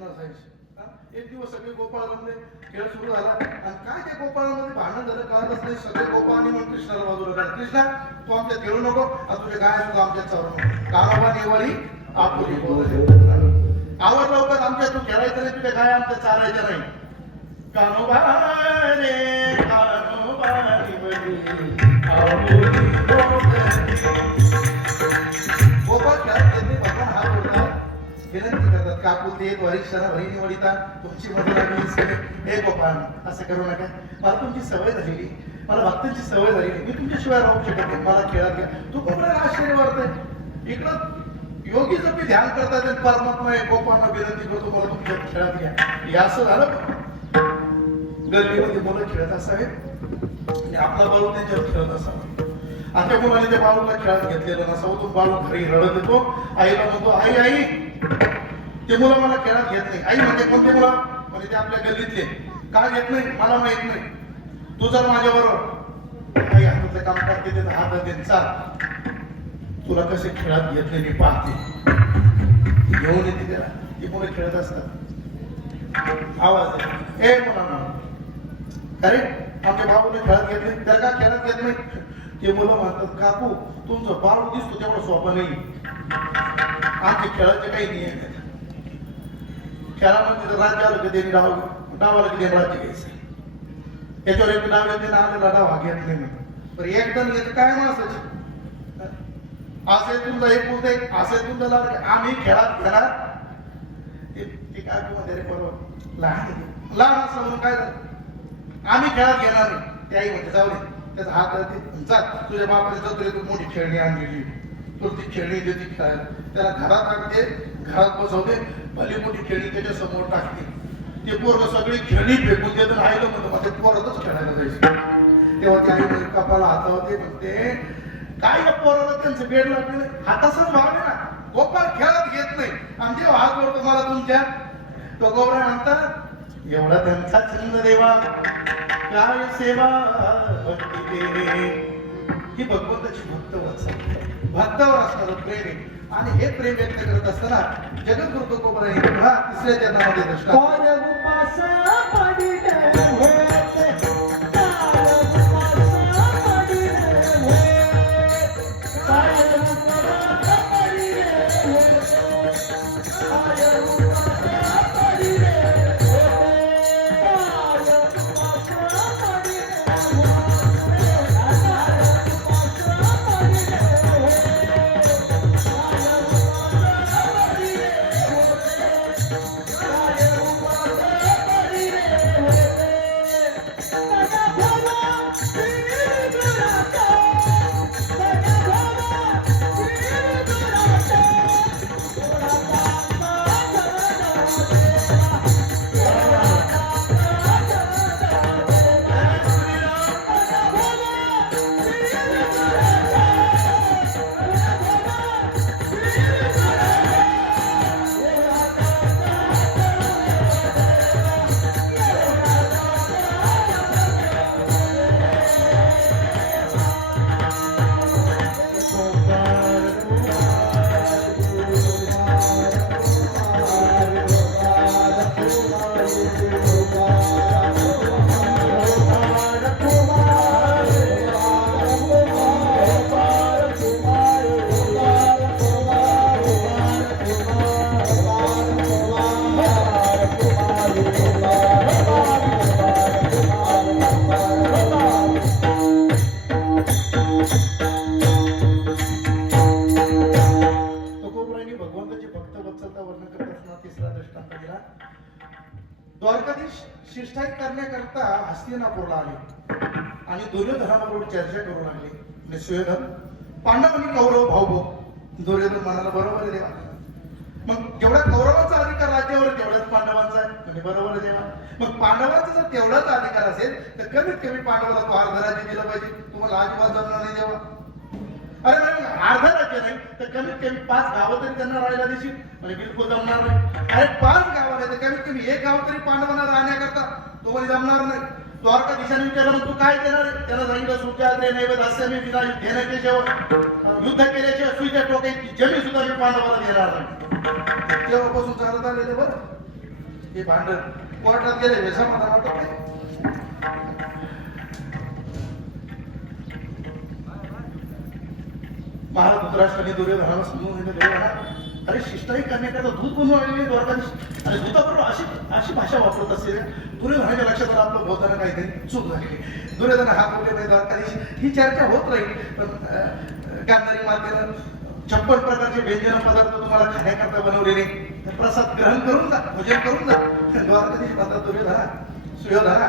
नसायची. हा? एक दिवस सगळे गोपाळ रमले, खेळ सुरू झाला आणि काय त्या गोपाळामध्ये भांडण झालं कळतच नाही. सगळे गोपाळांनी म्हणून कृष्णाला बाजूला काढ, कृष्णा तू आमच्यात खेळू नको आणि तुझ्या गाय सुद्धा आमच्यात चालू नको. कानाबा नेवारी आपुली बोलले. आवर लवकर आमच्या तू खेळायचं नाही, तुझ्या गाय आमच्या चारायच्या नाही. कानोबा रे कानोबा निवडी आपुली बोलली. गोपाळ खेळात त्यांनी भगवान हात जोडतात, विनंती करतात काकू ते वरिष्ठांना भरी निवडिता तुमची मदत लागली. हे गोपाळ असं करू नका, मला तुमची सवय झालेली, मला भक्तांची सवय झालेली, मी तुमच्याशिवाय राहू शकत नाही, मला खेळात घ्या. तू कोणाला आश्चर्य वाटतंय? इकडं योगी जपी ध्यान करतात आणि परमात्मा एक गोपाळांना विनंती करतो मला तुमच्या खेळात घ्या. हे असं झालं. गर्दीमध्ये मुलं खेळत असावेत आणि आपला बाळू त्यांच्यावर खेळत असावा. आता मुलाने त्या बाळूला खेळात घेतलेलं नसावं. तो बाळू घरी रडत येतो, आईला म्हणतो आई आई ते मुलं मला खेळात घेत नाही. आई म्हणते कोणते मुलं? म्हणजे ते आपल्या गल्लीतले. का घेत नाही मला माहित नाही, तू जर माझ्या बरोबर. आई हातातलं काम करते ते हात देते, चाल तुला कसे खेळात घेत नाही मी पाहते. घेऊन येते त्याला, ती मुलं खेळत असतात. आवाज ए मुलांना, अरे आमच्या बाबूने खेळात घेत नाही, तर का खेळात घेत नाही? ते मुलं म्हणतात काकू तुमचं बाळू दिसतो तेवढं सोपं नाही, आमचे खेळाचे काही नियम आहेत. खेळामध्ये राज्य आलं की त्यांनी डाव आलं की त्यांनी राज्य घ्यायचं. त्याच्यावर एक डाव येते ना आलेला डाव हा घेत नाही. पण एकदम येतं काय मग असायचं असे तुमचा एक बोलते असे तुमचं आम्ही खेळात घेणार. ते काय मध्ये रे बरोबर लहान असं म्हणून काय झालं आम्ही खेळात घेणार नाही. ते आई म्हणते जाऊ दे त्याचा हात जा तुझ्या बापाने जातो रे तू मोठी खेळणी आणलेली, तू ती खेळणी देते खेळायला. त्याला घरात टाकते, घरात बसवते, भली मोठी खेळणी त्याच्या समोर टाकते. ते पोरग सगळी खेळणी फेकून देत राहिलं म्हणतो माझ्या पोरातच खेळायला जायचं. तेव्हा ते आई कपाला हातावते म्हणते काय या पोराला त्यांचं बेड लागले हातासच भावले ना. गोपाळ खेळात घेत नाही आणि जेव्हा हात जोडतो मला तुमच्या तो गोबरा म्हणतात एवढा त्यांचा छंद देवा काय सेवा भक्ती देवे. ही भगवंताची भक्त वत्सल भक्तावर असणारं प्रेम आहे. आणि हे प्रेम व्यक्त करत असताना जगद्गुरु तुकोबराय पुन्हा तिसऱ्या चरणामध्ये दर्शना द्वारकाधीश शिष्टाई करण्याकरता हस्तिनापूरला आले आणि दुर्योधनाबरोबर चर्चा करू लागले. म्हणजे सुयोधन पांडव आणि कौरव भाऊ भाऊ. दुर्योधन म्हणाला बरोबर आहे देवा, मग जेवढा कौरवाचा अधिकार राज्यावर तेवढाच पांडवांचा आहे. म्हणजे बरोबर आहे देवा, मग पांडवांचा जर तेवढाच अधिकार असेल तर कमीत कमी पांडवाला तो अर्ध राज्य दिलं पाहिजे. तुम्हाला अजिबात जमणार नाही देवा. अरे मग अर्ध राज्य नाही तर कमीत कमी 5 गावं तरी त्यांना राहायला देशील. म्हणजे बिलकुल जमणार नाही. अरे 5 गावं नाही तर कमीत कमी 1 गाव तरी पांडवांना राहण्याकरता तुम्हाला जमणार नाही. द्वारकाधीशाने विचारलं तू काय देणार? त्याला सांगितलं सुख्याद्रे नैवेद्य असे मी विना देण्याच्याशिवाय युद्ध केल्याशिवाय सुईच्या टोकाची जमीन सुद्धा मी पांडवाला देणार नाही. तेव्हापासून चालत आलेले बरं हे भांडण कोर्टात गेले वे समाधान वाटत नाही. महाराज धृतराष्ट्राने दुर्योधनाला समजून दिलं, दुर्योधना अरे शिष्टाई करण्याकरता दूध बनवून आणलेली द्वारकाधीश आणि दूधाबरोबर अशी भाषा वापरत असेल. दुर्योधनाच्या लक्षात आलं आपलं बोलताना काहीतरी चूक झाली. दुर्योधन हा बोलले नाही द्वारकाधीश, ही चर्चा होत राहील. पण गांधारी मातेनं 56 प्रकारचे व्यंजन पदार्थ तुम्हाला खाण्याकरता बनवलेले, प्रसाद ग्रहण करून जा, भोजन करून जा. द्वारकाधीश म्हणतात दुर्योधना सुयोधना,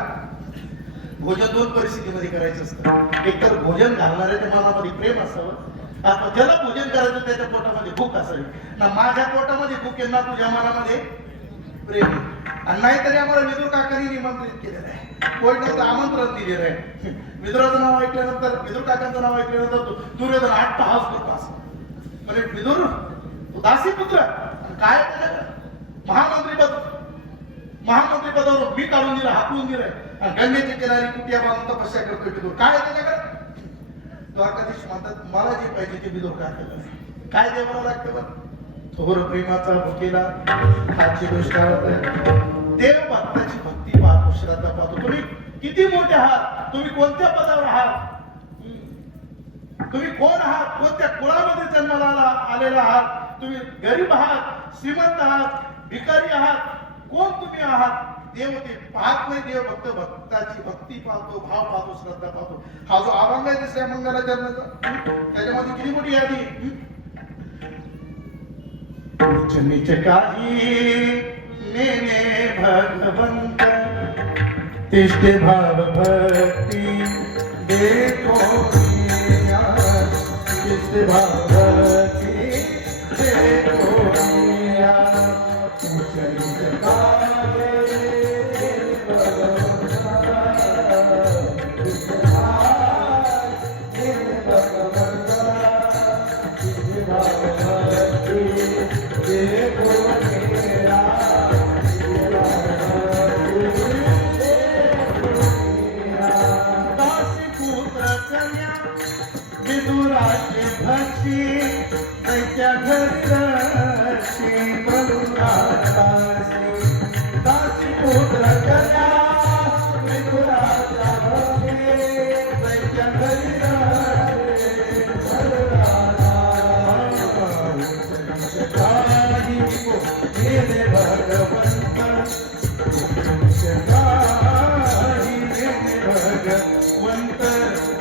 भोजन 2 परिस्थितीमध्ये करायचं असतं. एकतर भोजन घालणाऱ्याच्या मनामध्ये प्रेम असावं, ज्याला भोजन करायचं त्याच्या पोटामध्ये भूक असावी. ना माझ्या पोटामध्ये भूक आहे ना तुझ्या मनामध्ये प्रेम आहे. आणि नाहीतरी आम्हाला विदुर काकांनी निमंत्रित केलेलं आहे, कोणी नव्हतं आमंत्रण दिलेलं आहे. विदुराचं नाव ऐकल्यानंतर, विदुर काकांचं नाव ऐकल्यानंतर दुर्योधन आठ हास करतो असं म्हणजे विदुर तू दासी पुत्र काय महामंत्री पदावर मी काढून दिलं, हाकलून दिलंय आणि गंगेच्या किनारी कुटिया बांधून तपस्या करतोय विदुर. काय त्याच्याकडे द्वारकाधीश म्हणतात मला जे पाहिजे ते विदुर काय केलं, काय देवाला लागतं बरं. थोर प्रेमाचा भुकेला हाची गोष्ट देव भक्ताची भक्ती पाहतो, श्रद्धा पाहतो. तुम्ही किती मोठे आहात, तुम्ही कोणत्या पदावर आहात, तुम्ही कोण आहात, कोणत्या कुळामध्ये जन्माला आलेला आहात, तुम्ही गरीब आहात, श्रीमंत आहात, भिकारी आहात, कोण तुम्ही आहात, देव ते पाहत नाही. देव भक्त भक्ताची भक्ती पाहतो, भाव पाहतो, श्रद्धा पाहतो. हा जो अभंग आहे दुसऱ्या मंगला जन्माचा, त्याच्यामध्ये किती मोठी यादी. नीच काही नेने भगवंत तिष्ठे भाव भक्ती देखो तिष्ठे भाव भक्ती देखो विदुराचे भक्षी दैत्या घरची बलुनादासी दासी पुत्र कन्या विदुराच्या भक्षी दैत्या भगवंत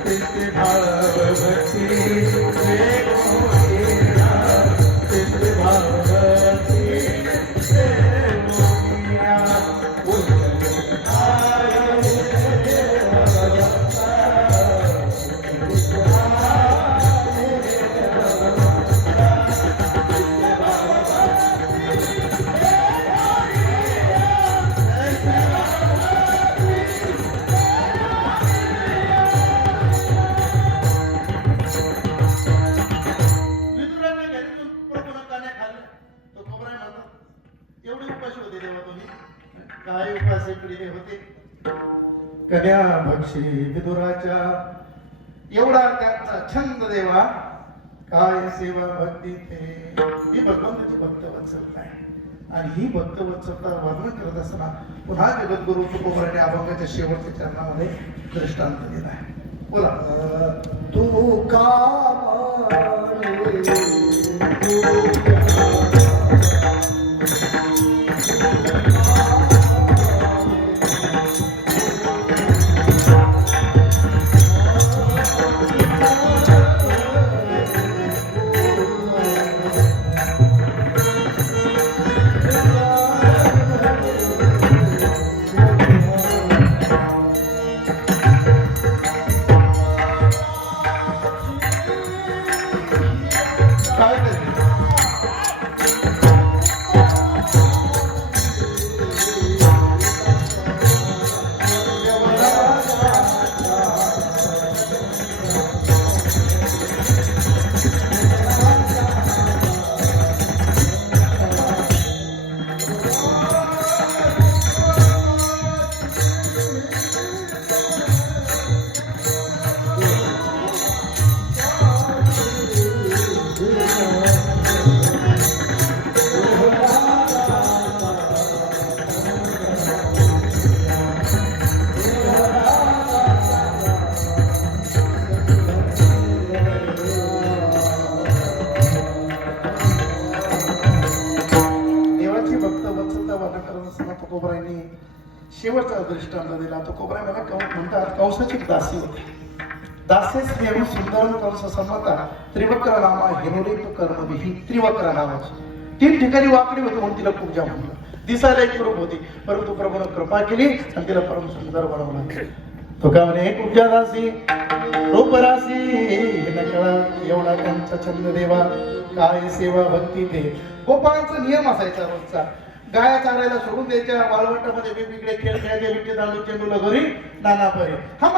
तिष्ठे भाव भक्ती तिष्ठे भाव भक्ती काय उपासे प्रिय होते कन्या भक्षी विदुराच्या, एवढा त्यांचा छंद देवा. काय सेवा भक्ती थे, ही भगवंताची भक्तवत्सलता आहे. आणि ही भक्तवत्सलता वर्णन करत असताना पुन्हा जगद्गुरु तुकोबराने अभंगाच्या शेवटच्या चरणामध्ये दृष्टांत दिला आहे. बोला. तू का शेवटचा दृष्टांत दिला तो कोबरा मला म्हणतात कंसाची दासी होती. दासे स्नेह सुंदर कंस संमता त्रिवक्र नामा हिनोलिप कर्मविही त्रिवक्र नावाची 3 ठिकाणी वाकडी होती म्हणून तिला पूजा म्हणलं. दिसायला एक रूप होती परंतु प्रभूनं कृपा केली आणि तिला परम सुंदर बनवलं. तो का म्हणे पूजा दासी रूप रासी नकळा एवढा त्यांचा छंद देवा काय सेवा भक्ती ते. गोपाळांचा नियम असायचा रोजचा. गाया चारायला सोडून द्यायच्या वाळवंटामध्ये वेगवेगळे खेळ खेळायचे विट्टी दांडू चेंडू लगोरी नाना परी हा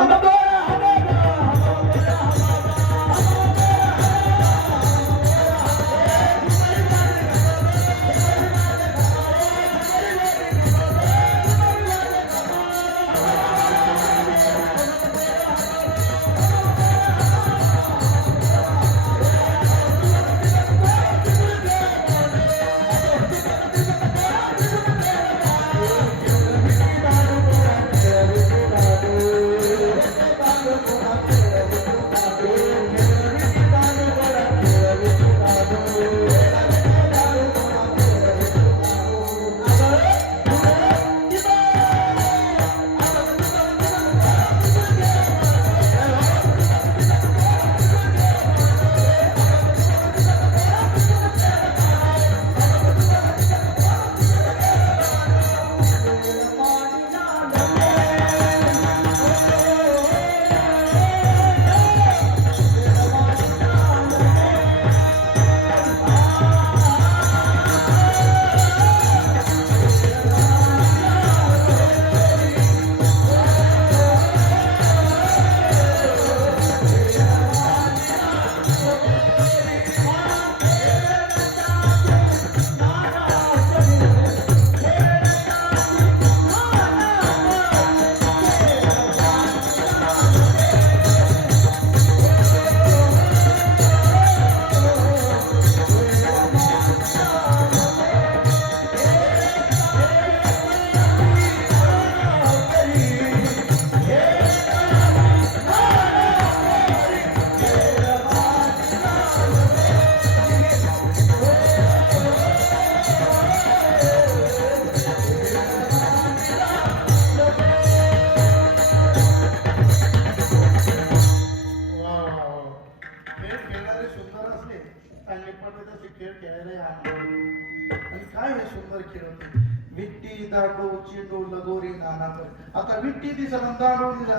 खेळ खेळायला आणि काय हे सुंदर खेळ होते. विट्टी दांडू चेंडू लगोरी नाना पर. आता विट्टी दिसला दांडू दिसला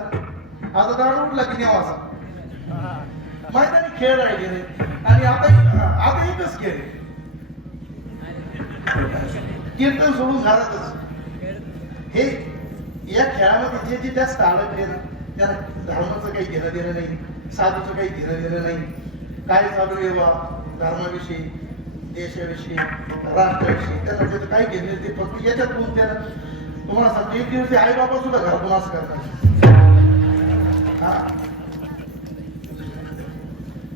आता दांडू उठला की नेवासा मैदानी खेळ राहिले रे. आणि आता एकच खेळ कीर्तन सोडून घरातच. हे या खेळामध्ये जे जे जास्त आवडले ना त्याला धर्माचं काही घेणं देणं नाही, साधूचं काही घेणं देणं नाही. काय चालू आहे बा धर्माविषयी, देशाविषयी, राष्ट्राविषयी त्यांना त्याचं काही घेणे ते फक्त याच्यात गुण. त्याला तुम्हाला सांगतो एक दिवस आई बाबा सुद्धा घरातून असं करतात.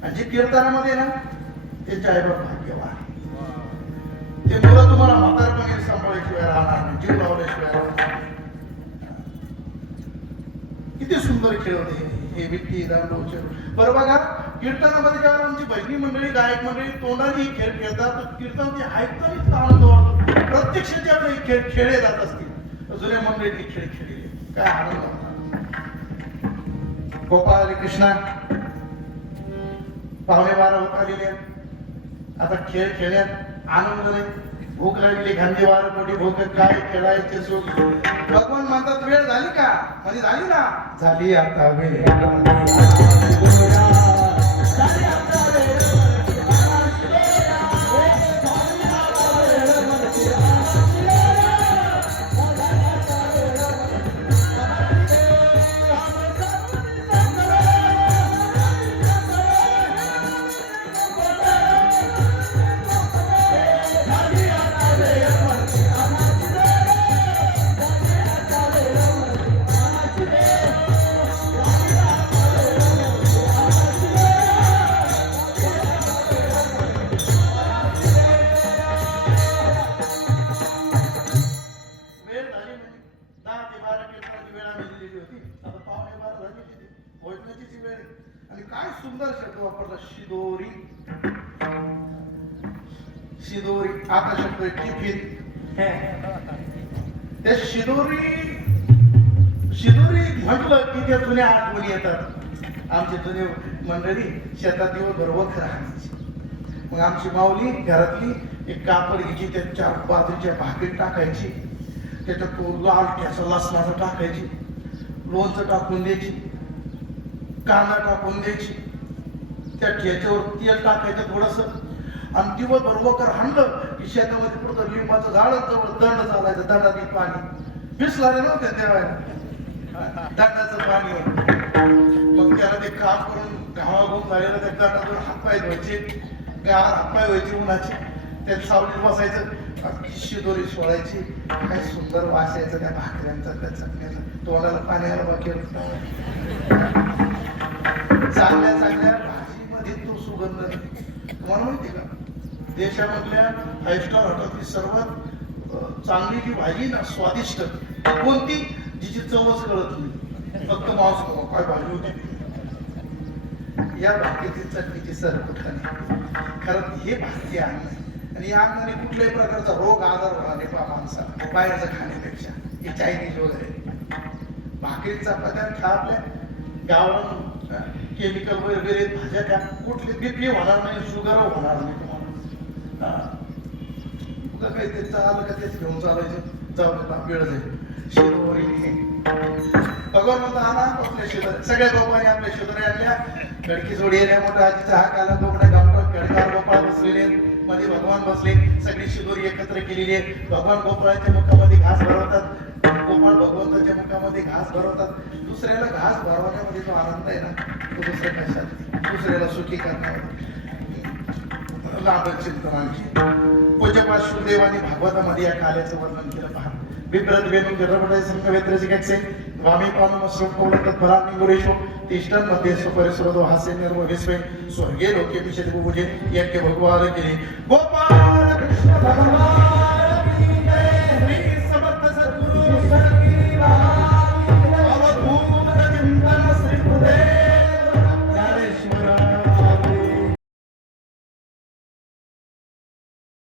आणि जे कीर्तनामध्ये ना त्यांचे आई बाबा भाग्यवान. ते मुलं तुम्हाला म्हातारपणे सांभाळल्याशिवाय राहणार नाही, जीव लावल्याशिवाय राहणार. किती सुंदर खेळ होते हे विट्टी दांडू चेंडू. बरं बघा कीर्तनामध्ये जेव्हा आमची भजनी मंडळी गायक मंडळी तोंडाने ही खेळ खेळतात तर कीर्तन ते ऐकताना इतका आनंद वाटतो. प्रत्यक्ष ज्यावेळी हे खेळ खेळले जात असतील जुन्या मंडळींनी खेळ खेळले काय आनंद होता. गोपाळ हरे कृष्णा 12:15 होत आलेले. आता खेळ खेळण्यात आनंद नाही. भूक लागली गांधी वार पोटी भूक काय खेळायचे सुख. भगवान म्हणतात वेळ झाली का म्हणजे झाली ना झाली आता वेळ. आणि काय सुंदर शब्द वापरला शिदोरी. शिदोरी आता शब्द टिफिन. त्या शिदोरी शिदोरी म्हटलं की त्या जुन्या आठवणी येतात. आमची जुनी मंडळी शेतात दिवसभर वखर हाणायची. मग आमची माऊली घरातली एक कापड घ्यायची, त्यात 4 बाजरीच्या भाकरी टाकायची, त्याच्यात तो लाल ठ्याचा लसणाचा टाकायची, लोणचं टाकून द्यायची, कांदा टाकून द्यायची, त्या ठ्याच्यावर तेल टाकायचं थोडस, आणि दिवसभर वखर हाणलं की शेतामध्ये पुढचं लिंबाचं झाड जवळ दंड चालायचं, दंडात पाणी बिसलाले नव्हते त्यावेळेला, दंडाचं पाणी. मग त्याला ते काम करून घामाघूम झालेलं त्या दंडातून हातपाय धुवायचे, गार हातपाय व्हायचे उन्हाचे, त्यात सावलीत बसायचं, शिदोरी सोडायची. काय सुंदर वास यायचा त्या भाकऱ्यांचा, त्या चटण्याचा, तोंडाला पाणी आलं बाकी. चांगल्या चांगल्या भाजीमध्ये तो सुगंध. तुम्हाला माहिती का, देशामधल्या 5 स्टार हॉटेलची सर्वात चांगली जी भाजी ना, स्वादिष्ट कोणती, जिची चवच कळत नाही, फक्त मांस काय भाजी होती, या भाकरीची चटणीची सर कुठं. खरं हे भारतीय अन्न आहे, आणि या अन्नाने कुठल्याही प्रकारचा रोग आजार होणार नाही पा माणसाला बाहेरचं खाण्यापेक्षा. हे चायनीज वगैरे भाकरी चपात्या खा, आपल्या गावाला केमिकल वगैरे भाज्या त्या, कुठले बीपी होणार नाही, शुगर होणार नाही तुम्हाला. तुला काही ते चाललं का तेच घेऊन चालायचं, जाऊ देता वेळ जाईल. शिदोरी भगवान म्हणता आणा आपल्या शेजारी, सगळ्या गोपाने आपल्या शेजारी आणल्या. गडकी जोडी येण्या मोठा आजीचा हाक आला, गोपड्या गावठाण खडकार गोपाळ बसलेले, मध्ये भगवान बसले. सगळी शिदोरी एकत्र केलेली आहे. भगवान गोपाळाच्या मुखामध्ये घास भरवतात, गोपाळ भगवंताच्या मुखामध्ये घास भरवतात. दुसऱ्याला घास भरवण्यामध्ये जो आनंद आहे ना, तो दुसऱ्या कशात, दुसऱ्याला सुखी करण्यामध्ये. लांब चिंतन आणखी पूज्यपाद शुभदेवानी भागवतामध्ये या कार्याचं वर्णन केलं पहा. बिभ्रत वेणू जरपटाय संघवेत्रची कक्षे वामी पानु मस्रुम कौलत फलानी गुरेशो तिष्ठन मध्ये सुपरिसुरदो हास्य निर्व विस्वे स्वर्गे लोके विषय बुबुजे यज्ञ भगवान केले. गोपाळ कृष्ण भगवान